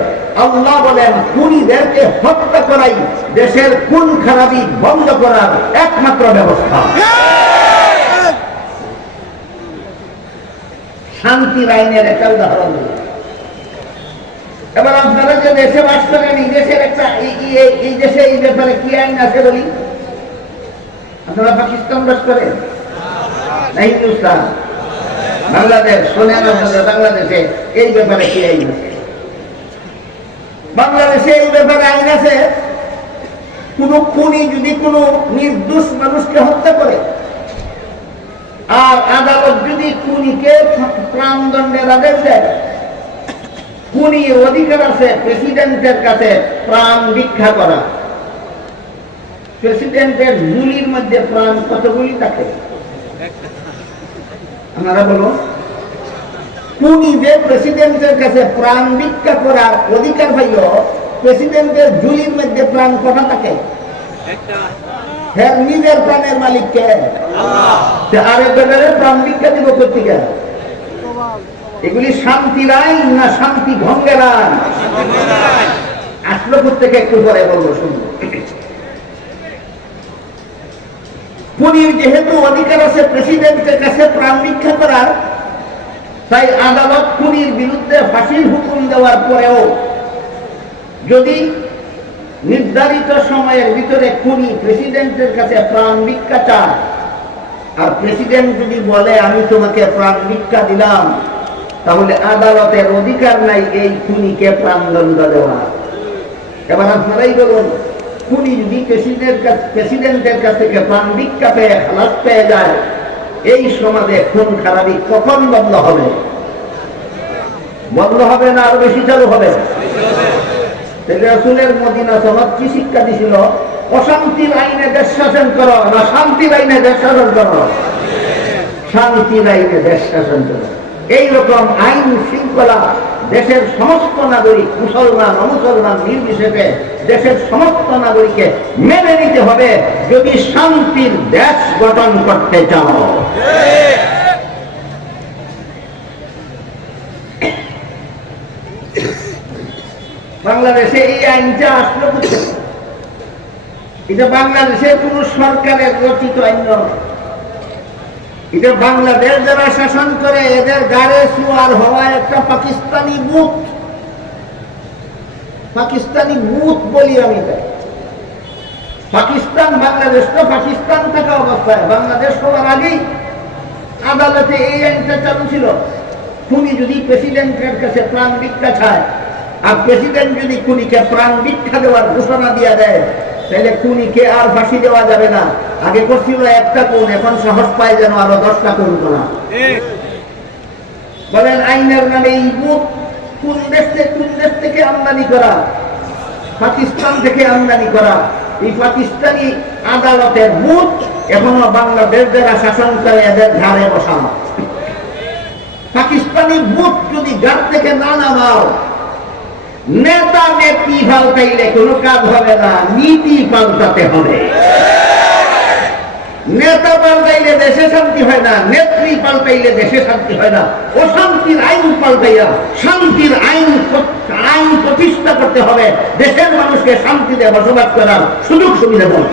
আল্লাহ বলেন খুনিদেরকে হত্যা করাই দেশের খুন খারাপি বন্ধ করার একমাত্র ব্যবস্থা। শান্তির আইনের একটা উদাহরণ দিল। এবার আপনারা যে দেশে বাস করেন, এই দেশের একটা এই দেশে এই ব্যাপারে কি আইন আছে বলি? আপনারা পাকিস্তান বাস করেন না হিন্দুস্তান? বাংলাদেশ শোনেন, আপনাদের বাংলাদেশে এই ব্যাপারে কি আইন আছে? বাংলাদেশে এই ব্যাপারে আইন আছে, কোন খুনি যদি কোন নির্দোষ মানুষকে হত্যা করে আর আদালত যদি খুনিকে প্রাণদণ্ডের আদেশ দেয়, খুনির অধিকার আছে প্রেসিডেন্টের কাছে প্রাণ ভিক্ষা করা। প্রেসিডেন্টের ঝুলির মধ্যে প্রাণ কতগুলি থাকে আপনারা বলুন? খুনি যে প্রেসিডেন্টের কাছে প্রাণ ভিক্ষা করার অধিকার পাইল, প্রেসিডেন্টের ঝুলির মধ্যে প্রাণ কটা থাকে? নিজের প্রাণের মালিককে আরেকজনের প্রাণ ভিক্ষা দিব কোথেকে? এগুলি শান্তির আইন না শান্তি ভঙ্গের আইন? আসলো থেকে একটু পরে বলবো, শুনবো। খুনির যেহেতু অধিকার আছে প্রেসিডেন্টের কাছে প্রাণ ভিক্ষা করার, তাই আদালত খুনির বিরুদ্ধে ফাঁসির হুকুম দেওয়ার পরেও যদি নির্ধারিত সময়ের ভিতরে খুনি প্রেসিডেন্টের কাছে প্রাণ ভিক্ষা চায় আর প্রেসিডেন্ট যদি বলে আমি তোমাকে প্রাণ ভিক্ষা দিলাম, তাহলে আদালতের অধিকার নাই এই খুনিকে প্রাণদণ্ড দেওয়া। এবার আপনারাই বলুন, খুনি যদি প্রেসিডেন্টের কাছ থেকে প্রাণ ভিক্ষা পেয়ে খালাস পেয়ে যায়, এই সমাজে খুন খারাপি কখন বন্ধ হবে? বন্ধ হবে না আরো বেশি চালু হবে? রাসূলের মদিনা সনদ কি শিক্ষা দিছিল? অশান্তির আইনে দেশ শাসন করো না শান্তির আইনে দেশ শাসন করো? শান্তির আইনে দেশ শাসন করো। এইরকম আইন শৃঙ্খলা দেশের সমস্ত নাগরিক, মুসলমান অমুসলমান নির্বিশেষে দেশের সমস্ত নাগরিককে মেনে নিতে হবে যদি শান্তির দেশ গঠন করতে চাও। বাংলাদেশে এই আইনটা আসলো বুঝতে, এটা বাংলাদেশে কোন সরকারের রচিত আইন নয়। এটা বাংলাদেশ যারা শাসন করে এদের গাড়ে সুয়ার হওয়া একটা পাকিস্তানি ভূত। পাকিস্তানি ভূত বলি আমি। পাকিস্তান বাংলাদেশ তো পাকিস্তান থাকা অবস্থায় বাংলাদেশ হওয়ার আগেই আদালতে এই আইনটা চালু ছিল। খুনি যদি প্রেসিডেন্টের কাছে প্রাণ ভিক্ষা চায় আর প্রেসিডেন্ট যদি খুনিকে প্রাণ ভিক্ষা দেওয়ার ঘোষণা দিয়ে দেয়, তাহলে খুনিকে আর ফাঁসি দেওয়া যাবে না। আগে করছিল একটা খুন, এখন সাহস পায় যেন আরো 10টা খুন করা। বলেন আইনের নামে এই ভূত কোন দেশ থেকে আমদানি করা? পাকিস্তান থেকে আমদানি করা। এই পাকিস্তানি আদালতের ভূত এখনো বাংলাদেশ যারা শাসন করে এদের ঘাড়ে বসানো। পাকিস্তানি বুট যদি গাড় থেকে না নামাও, নেতা নেত্রী পাল্টাইলে কোনো কাজ হবে না, নীতি পাল্টাতে হবে। নেতা পাল্টাইলে দেশে শান্তি হয় না, নেত্রী পাল্টাইলে দেশে শান্তি হয় না। অশান্তির আইন পাল্টাইয়া শান্তির আইন প্রতিষ্ঠা করতে হবে, দেশের মানুষকে শান্তিতে বসবাস করার সুযোগ সুবিধা দেওয়া।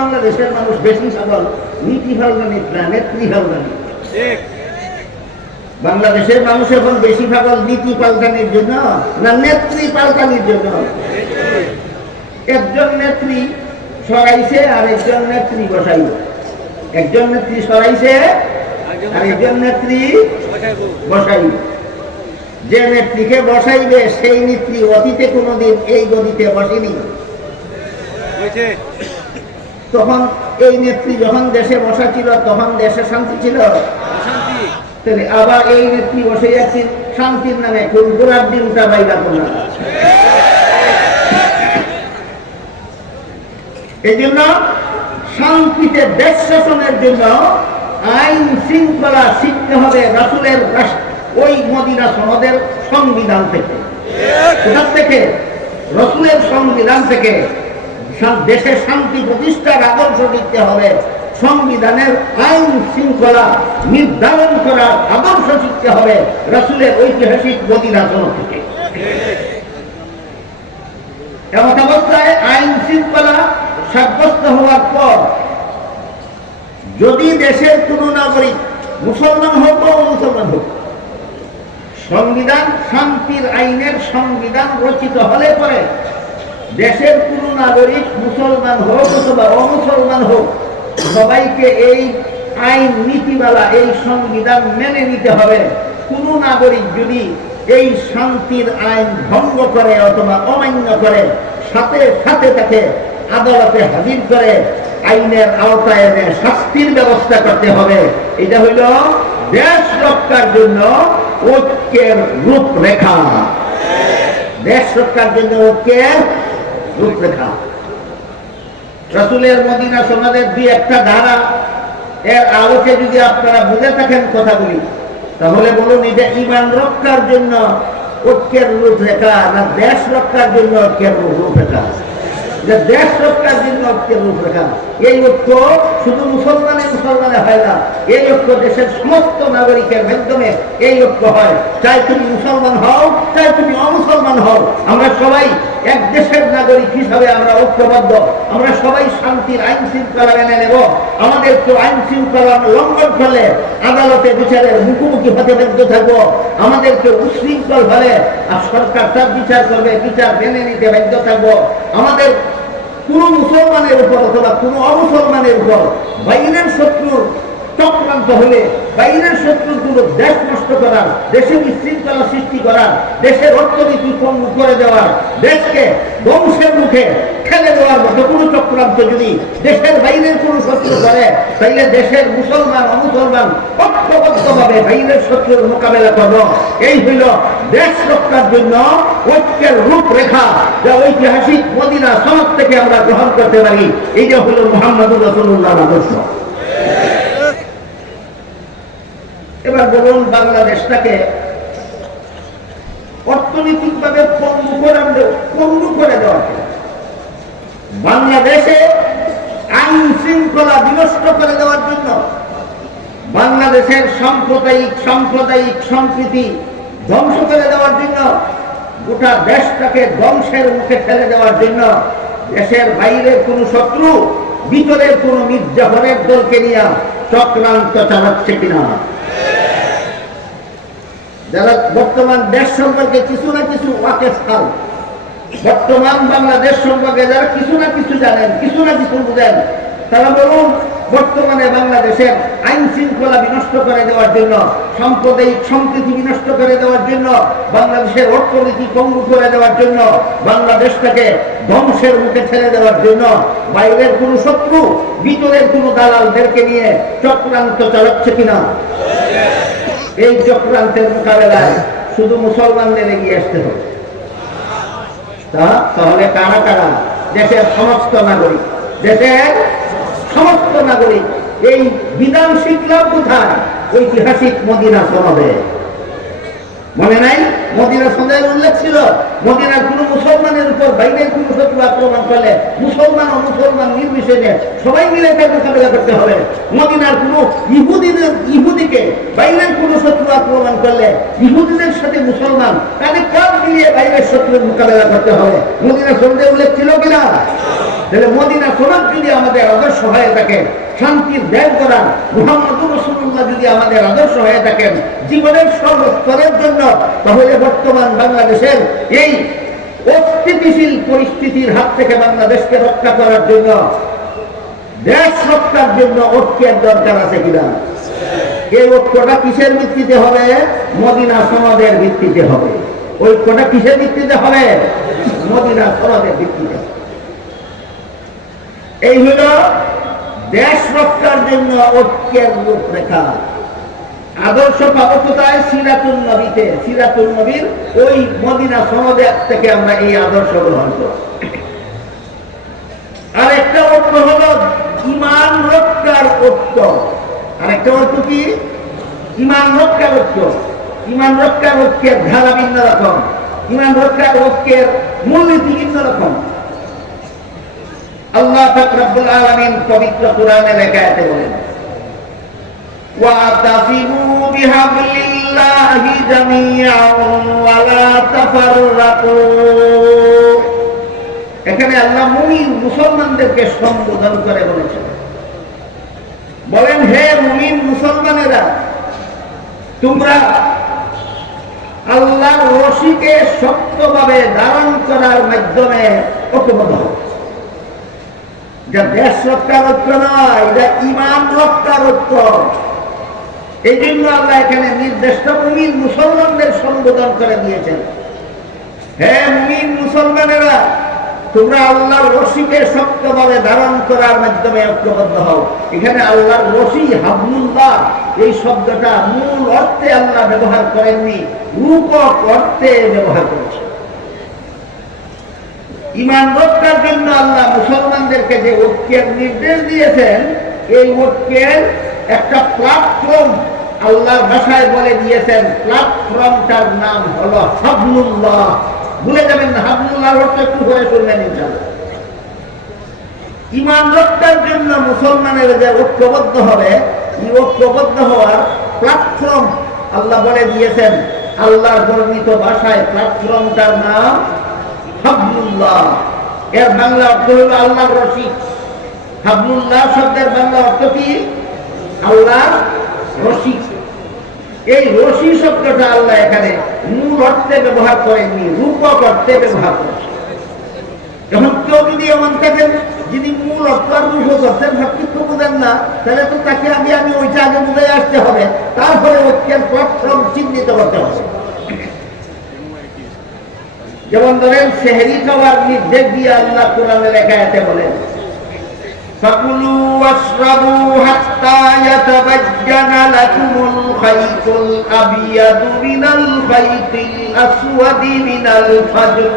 বাংলাদেশের মানুষ বেশি সবল নীতি পাল্টানিত না, নেত্রী পাল্টানি। বাংলাদেশের মানুষ এখন বেশি পাগল নীতি পাল্টানির জন্য না নেত্রী পাল্টানির জন্য। একজন নেত্রী সরাইছে আর একজন নেত্রী বসাইব, একজন নেত্রী সরাইছে আর একজন নেত্রী বসাইব। যে নেত্রীকে বসাইবে সেই নেত্রী অতীতে কোনোদিন এই গদিতে বসেনি। তখন এই নেত্রী যখন দেশে বসা ছিল তখন দেশে শান্তি ছিল, আবার এই নেত্রী বসে যাচ্ছি শান্তির নামে কোন গোড়ার দিনটা বাইরা করলাম। এই জন্য শান্তিতে দেশ শাসনের জন্য আইন শৃঙ্খলা শিখতে হবে রাসূলের ওই মদিনা সনদের সংবিধান থেকে। কোথা থেকে? রাসূলের সংবিধান থেকে। দেশে শান্তি প্রতিষ্ঠার আদর্শ শিখতে হবে, সংবিধানের আইন শৃঙ্খলা নির্ধারণ করার আদর্শ শিখতে হবে রাসূলের ঐতিহাসিক মদিনা সনদ থেকে। এমন অবস্থায় আইন শৃঙ্খলা সাব্যস্ত হওয়ার পর যদি দেশের কোন নাগরিক মুসলমান হোক বা মুসলমান হোক, সংবিধান শান্তির আইনের সংবিধান রচিত হলে পরে দেশের কোন নাগরিক মুসলমান হোক অথবা অমুসলমান হোক, সবাইকে এই আইন নীতিমালা এই সংবিধান মেনে নিতে হবে। কোন নাগরিক যদি এই শান্তির আইন ভঙ্গ করে অথবা অমান্য করে, সাথে সাথে তাকে আদালতে হাজির করে আইনের আওতায় এনে শাস্তির ব্যবস্থা করতে হবে। এটা হইল দেশ রক্ষার জন্য ঐক্যের রূপরেখা। দেশ রক্ষার জন্য ঐক্যের রূপরেখা। রাসূলের মদিনা সনদের দুই একটা ধারা এর আলোকে যদি আপনারা বুঝে থাকেন কথাগুলি, তাহলে বলুন এটা ঈমান রক্ষার জন্য ঐক্যের রূপরেখা না দেশ রক্ষার জন্য ঐক্যের রূপরেখা? দেশ রক্ষার জন্য ঐক্যের রূপরেখা। এই ঐক্য শুধু মুসলমানে হয় না, এই ঐক্য দেশের সমস্ত নাগরিকের মাধ্যমে এই ঐক্য হয়। চাই তুমি মুসলমান হও, চাই তুমি অমুসলমান হও, আমরা সবাই এক দেশের নাগরিক হিসাবে আমরা ঐক্যবদ্ধ। আমরা সবাই শান্তির আইন শৃঙ্খলা মেনে নেব। আমাদের কেউ আইন শৃঙ্খলা লঙ্ঘন করলে আদালতে বিচারের মুখোমুখি হতে বাধ্য থাকবো। আমাদের কেউ উশৃঙ্খল হলে আর সরকার তার বিচার করবে, বিচার মেনে নিতে বাধ্য থাকবো। আমাদের কোন মুসলমানের উপর অথবা কোন অমুসলমানের উপর বাইরের শত্রুর চক্রান্ত হলে, বাইরের শত্রুর কোন দেশ নষ্ট করার, দেশে বিশৃঙ্খলা সৃষ্টি করার, দেশের অর্থনীতি পঙ্গু করে দেওয়ার, দেশকে ধ্বংসের মুখে ঠেলে দেওয়ার মতো কোন চক্রান্ত যদি দেশের বাইরের কোন শত্রু করে, তাইলে দেশের মুসলমান অমুসলমান ঐক্যবদ্ধভাবে বাইরের শত্রুর মোকাবেলা করব। এই হইল দেশ রক্ষার জন্য ঐক্যের রূপরেখা, যা ঐতিহাসিক মদিনা সনদ থেকে আমরা গ্রহণ করতে পারি। এইটা হইল মুহাম্মদুর রাসূলুল্লাহর আদর্শ। এবার বলুন, বাংলাদেশটাকে অর্থনৈতিকভাবে পঙ্গু করে দেওয়া, বাংলাদেশে আইন শৃঙ্খলা বিনষ্ট করে দেওয়ার জন্য, বাংলাদেশের সাম্প্রদায়িক সম্প্রীতি ধ্বংস করে দেওয়ার জন্য, গোটা দেশটাকে ধ্বংসের মুখে ফেলে দেওয়ার জন্য দেশের বাইরের কোন শত্রু ভিতরের কোন মির্জাফরের দলকে নিয়ে চক্রান্ত চালাচ্ছে কিনা? যারা বর্তমান দেশ সম্পর্কে কিছু না কিছু ওয়াকিফাল, বর্তমান বাংলাদেশ সম্পর্কে যারা কিছু না কিছু জানেন, কিছু না কিছু বুঝেন, তারা বলুন বর্তমানে বাংলাদেশের আইন শৃঙ্খলা বিনষ্ট করে দেওয়ার জন্য, সাম্প্রদায়িক সম্প্রীতি বিনষ্ট করে দেওয়ার জন্য, বাংলাদেশের অর্থনীতি পঙ্গু করে দেওয়ার জন্য, বাংলাদেশটাকে ধ্বংসের মুখে ঠেলে দেওয়ার জন্য বাইরের কোন শত্রু ভিতরের কোন দালালদেরকে নিয়ে চক্রান্ত চালাচ্ছে কিনা? এই চক্রান্তের মোকাবেলায় শুধু মুসলমানদের এগিয়ে আসতে হবে। তাহলে কারা কারা? দেশের সমস্ত নাগরিক, দেশের সমস্ত নাগরিক এই বিধান শিখলাম কোথায়? ঐতিহাসিক মদিনা সনদে। মনে নাই? মদিনা সনদের উল্লেখ ছিল, মদিনার কোন মুসলমানের উপর বাইরের কোন শত্রু আক্রমণ করলে মুসলমান ও মুসলমান নির্বিশেষে সবাই মিলে তার মোকাবেলা করতে হবে। মদিনার কোন ইহুদিকে বাইরের কোন শত্রু আক্রমণ করলে ইহুদিদের সাথে মুসলমান তাদের কাঁধ মিলিয়ে বাইরের শত্রুর মোকাবেলা করতে হবে। মদিনা সনদে উল্লেখ ছিল কিনা? তাহলে মদিনা সনদ যদি আমাদের আদর্শ হয়ে থাকে, শান্তির দেশ করার মুহাম্মদুর রাসূলুল্লাহ যদি আমাদের আদর্শ হয়ে থাকেন জীবনের সর্বস্তরের জন্য, তাহলে বর্তমান বাংলাদেশের এই অস্থিতিশীল পরিস্থিতির হাত থেকে বাংলাদেশকে রক্ষা করার জন্য, দেশ রক্ষার জন্য ঐক্যের দরকার আছে কিনা? এই ঐক্যটা কিসের ভিত্তিতে হবে? মদিনা সনদের ভিত্তিতে হবে। ঐক্যটা কিসের ভিত্তিতে হবে? মদিনা সনদের ভিত্তিতে। এই হলো দেশ রক্ষার জন্য ঐক্যের রূপরেখা। আদর্শ পাবো কোথায়? সিরাতুন নবীতে। সিরাতুন নবীর ওই মদিনা সনদের থেকে আমরা এই আদর্শ গ্রহণ করি। আর একটা ঐক্য হলো ঈমান রক্ষার ঐক্য। আর একটা ঐক্য কি? ঈমান রক্ষার ঐক্য। ঈমান রক্ষার ঐক্যের ধারা ভিন্ন রকম, ঈমান রক্ষার ঐক্যের মূলনীতি ভিন্ন রকম। আল্লাহ পাক রব্বুল আলামিন পবিত্র কোরআনে লেখাতে বলেন, ওয়াতাসিমু বিহাবলিল্লাহি জামিআন ওয়া লা তাফাররাকু। এখানে আল্লাহ মুমিন মুসলমানদেরকে সম্বোধন করে বলেছেন, বলেন হে মুমিন মুসলমানেরা, তোমরা আল্লাহর রশিকে শক্তভাবে ধারণ করার মাধ্যমে ঐক্যবদ্ধ হও। যা দেশ রক্ষার ঐক্য নয়, এটা ঈমান রক্ষার ঐক্য। এই জন্য আল্লাহ এখানে নির্দেশটা মুমিন মুসলমানদের সম্বোধন করে দিয়েছেন, হে মুমিন মুসলমানেরা, তোমরা আল্লাহর রশিকে শক্তভাবে ধারণ করার মাধ্যমে ঐক্যবদ্ধ হও। এখানে আল্লাহর রশি হাবলুল্লাহ এই শব্দটা মূল অর্থে আল্লাহ ব্যবহার করেননি, রূপক অর্থে ব্যবহার করেছেন। ঈমান রক্ষার জন্য আল্লাহ মুসলমানদেরকে যে ঐক্যের নির্দেশ দিয়েছেন, এই ঐক্যের একটা প্ল্যাটফর্ম আল্লাহর ভাষায় বলে দিয়েছেন। প্ল্যাটফর্মটার নাম হলো হাবলুল্লাহ। ভুলে যাবেন না, হাবলুল্লাহর অর্থ একটু পরে শুনবেন ইনশাআল্লাহ। ঈমান রক্ষার জন্য মুসলমানের যে ঐক্যবদ্ধ হবে, এই ঐক্যবদ্ধ হওয়ার প্ল্যাটফর্ম আল্লাহ বলে দিয়েছেন আল্লাহর বর্ণিত ভাষায়। প্ল্যাটফর্মটার নাম হাবলুল্লাহ। এর বাংলা অর্থ হলো আল্লাহর রশি। হাবলুল্লাহ শব্দের বাংলা অর্থ কি? আল্লাহর রশি। এই রশি শব্দটা আল্লাহ এখানে মূল অর্থে ব্যবহার করেননি, রূপক অর্থে ব্যবহার করেছেন। যখন কেউ যদি এমন থাকেন যিনি মূল অর্থ আর রূপক অর্থের ভাতৃত্ব বুঝেন না, তাহলে তো তাকে আমি ওইটা আগে বুঝে আসতে হবে, তারপরে ঐক্যের প্ল্যাটফর্ম চিহ্নিত করতে হবে। যেমন ধরেন সেহরি খাওয়ার নির্দেশ দিয়ে আল্লাহ কোরআনে লেখাতে বলেন, ফাকুলু ওয়াশরাবু হাত্তা ইয়াতাবাজ্জানা লাকুমুল খাইতুল আবিয়াদু মিনাল খাইতিল আসওয়াদি মিনাল ফাজর।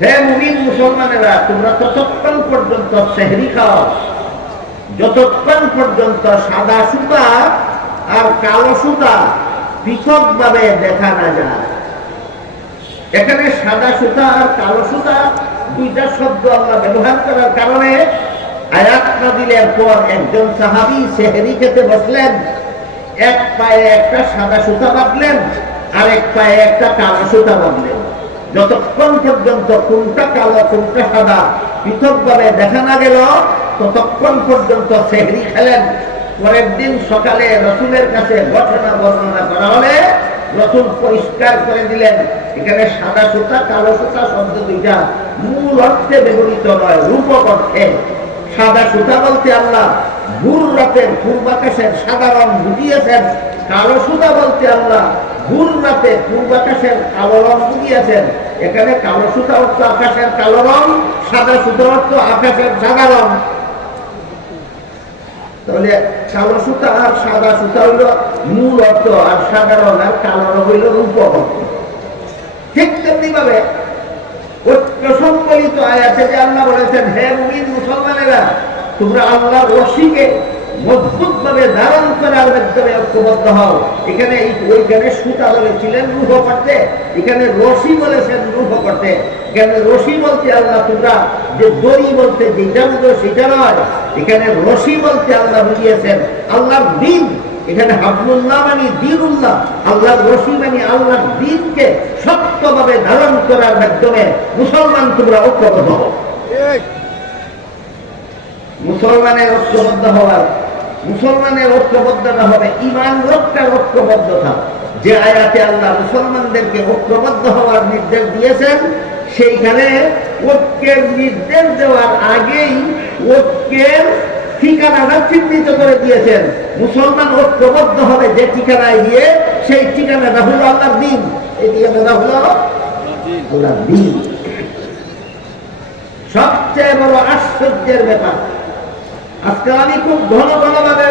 হে মুমিন মুসলমানেরা, তোমরা ততক্ষণ পর্যন্ত সেহরি খাও যতক্ষণ পর্যন্ত সাদা সুতা আর কালো সুতা পৃথকভাবে দেখা না যায়। এখানে সাদা সুতা আর কালো সুতা দুইটা শব্দ আল্লাহ ব্যবহার করার কারণে আয়াত নাযিলের পর একজন সাহাবী সেহরি খেতে বসলেন, এক পায়ে একটা সাদা সুতা বাঁধলেন আর এক পায়ে একটা কালো সুতা বাঁধলেন। যতক্ষণ পর্যন্ত কোনটা কালো কোনটা সাদা পৃথকভাবে দেখা না গেল, ততক্ষণ পর্যন্ত সেহরি খেলেন। পরের দিন সকালে রাসূলের কাছে ঘটনা বর্ণনা করা হলে রাসূল পরিষ্কার করে দিলেন, এখানে সাদা সুতা কালো সুতা শব্দ দুইটা মূল অর্থে ব্যবহৃত নয়, রূপক অর্থে। সাদা সুতা বলতে আল্লাহ ভোর রাতের পূর্বাকাশের সাদা রং বুঝিয়েছেন, কালো সুতা বলতে আল্লাহ ভোর রাতে পূর্বাকাশের কালো রং বুঝিয়েছেন। এখানে কালো সুতা অর্থ আকাশের কালো রং, সাদা সুতা অর্থ আকাশের সাদা রং। তাহলে কালো সুতা আর সাদা সুতা হইল মূল অর্থ, আর সাদা রং আর কালো রং হইল রূপক অর্থ। ঠিক তেমনি ভাবে ঐক্য সম্বলিত আয়াতে যে আল্লাহ বলেছেন, হে মুমিন মুসলমানেরা, তোমরা আল্লাহর রশিকে মজবুত ভাবে ধারণ করার মাধ্যমে ঐক্যবদ্ধ হও। এখানে ওইখানে সুতা বলেছিলেন রূহ করতে, এখানে রশি বলেছেন রূহ করতে। এখানে রশি বলতে আল্লাহ তোমরা যে দড়ি বলতে যেটা বুঝো সেটা নয়, এখানে রশি বলতে আল্লাহ বুঝিয়েছেন আল্লাহর দিন। এখানে হাবলুল্লাহ মানে দ্বীনুল্লাহ, আল্লাহর রশি মানে আল্লাহর দ্বীনকে শক্তভাবে ধারণ করার মাধ্যমে মুসলমান তোমরা ঐক্যবদ্ধ হও। মুসলমানের ঐক্যবদ্ধ হওয়ার, মুসলমানের ঐক্যবদ্ধতা হবে ঈমান রক্ষার ঐক্যবদ্ধতা। যে আয়াতে আল্লাহ মুসলমানদেরকে ঐক্যবদ্ধ হওয়ার নির্দেশ দিয়েছেন, সেইখানে ঐক্যের নির্দেশ দেওয়ার আগেই ঐক্যের ঠিকানাটা চিহ্নিত করে দিয়েছেন। মুসলমান ঐক্যবদ্ধ হবে যে ঠিকানায় গিয়ে, সেই ঠিকানাটা হলো আল্লাহর দ্বীন। এই ঠিকানাটা হলো আল্লাহর দ্বীন। সবচেয়ে বড় আশ্চর্যের ব্যাপার, আজকে আমি খুব ঘন ঘনভাবে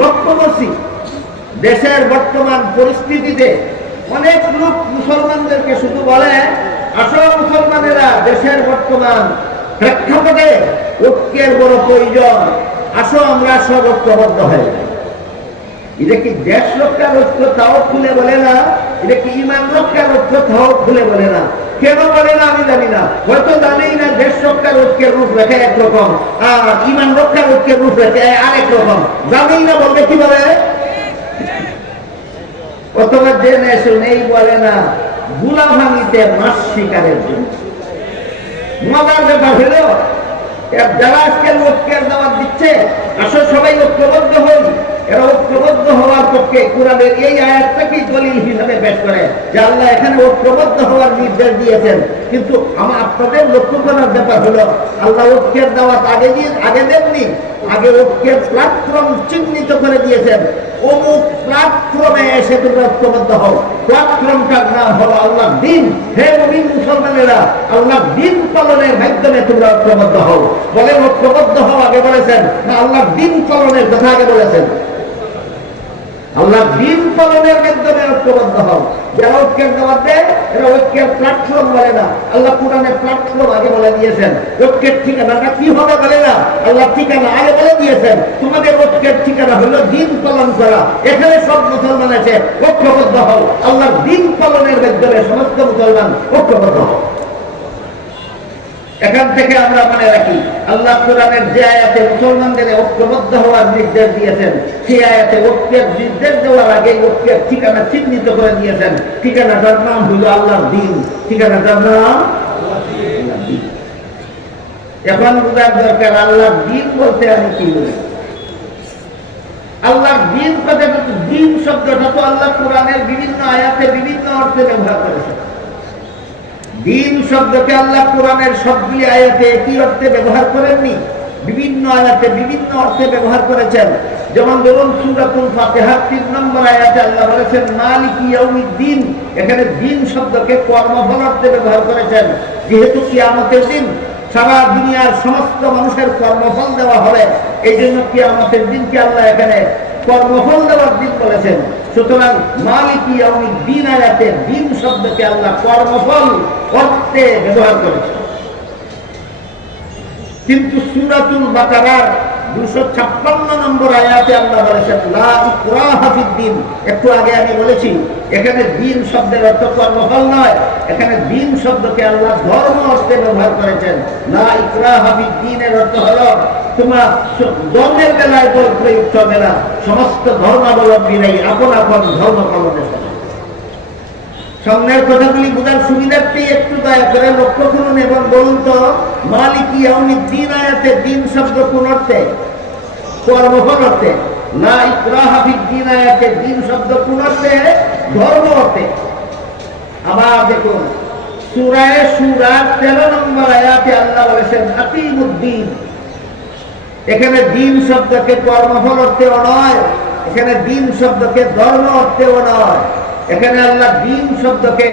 লক্ষ্য করছি দেশের বর্তমান পরিস্থিতিতে অনেক লোক মুসলমানদেরকে শুধু বলে, আসো মুসলমানেরা, দেশের বর্তমান প্রেক্ষাপটে ঐক্যের বড় প্রয়োজন, আসো আমরা সব ঐক্যবদ্ধ হয়ে যাই। এটা কি দেশ রক্ষার ঐক্য তাও খুলে বলে না, এটা কি ঈমান রক্ষার ঐক্য তাও খুলে বলে না। কেন বলে না আমি জানি না, হয়তো জানেই না দেশ রক্ষার ঐক্যের রূপ রেখে একরকম আর ঈমান রক্ষার ঐক্যের রূপ রেখে আরেক রকম, জানেই না বলবে কি বলে। অথবা জেনে শুনেই বলে না, গুলা ভাঙিতে মাছ শিকারের জন্য। মজার ব্যাপার হলো, যারা আজকে ঐক্যের দাওয়াত দিচ্ছে, আসো সবাই ঐক্যবদ্ধ হই, এরা ঐক্যবদ্ধ হওয়ার পক্ষে কোরআনের এই আয়াতটাকেই দলিল হিসাবে পেশ করে যে আল্লাহ এখানে ঐক্যবদ্ধ হওয়ার নির্দেশ দিয়েছেন। কিন্তু আপনাদের লক্ষ্য করার ব্যাপার হলো, আল্লাহ ঐক্যের দাওয়াত আগে দেননি, আগে ঐক্যের প্ল্যাটফর্ম চিহ্নিত করে দিয়েছেন। অমুক প্ল্যাটফর্মে এসে তোমরা ঐক্যবদ্ধ হও। প্ল্যাটফর্মটার নাম হলো আল্লাহর দ্বীন। হে মুমিন মুসলমানেরা, আল্লাহর দ্বীন পালনের মাধ্যমে তোমরা ঐক্যবদ্ধ হও। বলে ঐক্যবদ্ধ হও আগে বলেছেন না আল্লাহর দ্বীন পালনের কথা আগে বলেছেন? আল্লাহ দ্বীন পালনের মাধ্যমে ঐক্যবদ্ধ হও। যারা ঐক্যের দাওয়াত দেয় এরা ঐক্যের প্ল্যাটফর্ম বলে না, আল্লাহ কোরআনের প্ল্যাটফর্ম আগে বলে দিয়েছেন। ঐক্যের ঠিকানাটা কি হবে বলে না, আল্লাহ ঠিকানা আগে বলে দিয়েছেন। তোমাদের ঐক্যের ঠিকানা হলো দ্বীন পালন করা। এখানে সব মুসলমান আছে, ঐক্যবদ্ধ হও। আল্লাহর দ্বীন পালনের মাধ্যমে সমস্ত মুসলমান ঐক্যবদ্ধ হও। এখান থেকে আমরা মনে রাখি, আল্লাহ কোরআনের যে আয়াতে মুসলমানদের ঐক্যবদ্ধ হওয়ার নির্দেশ দিয়েছেন, সেই আয়াতে ঐক্যের নির্দেশ দেওয়ার আগে ঐক্যের ঠিকানা চিহ্নিত করে দিয়েছেন। ঠিকানাটার নাম হইল আল্লাহর দ্বীন। ঠিকানাটার নাম আল্লাহর দ্বীন। এখন বোঝার দরকার আল্লাহর দ্বীন বলতে আমি কি বলি। আল্লাহর দ্বীন কথাটা তো, দ্বীন শব্দটা তো আল্লাহ কোরআনের বিভিন্ন আয়াতে বিভিন্ন অর্থে ব্যবহার করেছেন। দ্বীন শব্দকে আল্লাহ কোরআনের সবগুলি আয়াতে একই অর্থে ব্যবহার করেননি, বিভিন্ন আয়াতে বিভিন্ন অর্থে ব্যবহার করেছেন। যেমন ধরুন সূরাতুল ফাতিহার 3 নম্বর আয়াতে আল্লাহ বলেছেন মালিকি ইয়াউমিদ্দিন। এখানে দ্বীন শব্দকে কর্মফল অর্থে ব্যবহার করেছেন। যেহেতু কিয়ামতের দিন সারা দুনিয়ার সমস্ত মানুষের কর্মফল দেওয়া হবে, এই জন্য কিয়ামতের দিনকে আল্লাহ এখানে কর্মফল দেওয়ার দিন বলেছেন। সুতরাং মালিকি ইয়াউমিদ্দিন আয়াতে দ্বীন শব্দকে আল্লাহ কর্মফল অর্থে ব্যবহার করেছেন। কিন্তু সূরাতুল বাকারার 256 নম্বর আয়াতে আল্লাহ বলেছেন লা ইকরাহা ফিদ্দীন। একটু আগে আমি বলেছি, এখানে দ্বীন শব্দের অর্থ কর্মফল নয়, এখানে দ্বীন শব্দকে আল্লাহ ধর্ম অর্থে ব্যবহার করেছেন। লা ইকরাহা ফিদ্দীনের অর্থ হলো তোমার ধর্মের বেলায় বল প্রয়োগ হবে না, সমস্ত ধর্মাবলম্বীরাই আপন আপন ধর্ম পালনের হবে। সামনের কথাগুলি বোঝার সুবিধার্থে একটু দয়া করে লক্ষ্য করুন এবং বলুন তো, মালিকি ইয়াউমিদ্দিন আয়াতে দ্বীন শব্দ কোন অর্থে? কর্মফল অর্থে। লা ইকরাহা ফিদ্দীন আয়াতে দ্বীন শব্দ কোন অর্থে? ধর্ম অর্থে। আবার দেখুন সূরা শুরা 13 নম্বর আয়াতে আল্লাহ বলেছেন আকিমুদ্দিন। এখানে দ্বীন শব্দকে কর্মফল অর্থেও নয়, এখানে দ্বীন শব্দকে ধর্ম অর্থেও নয়, এখানে আল্লাহ দ্বীন শব্দকে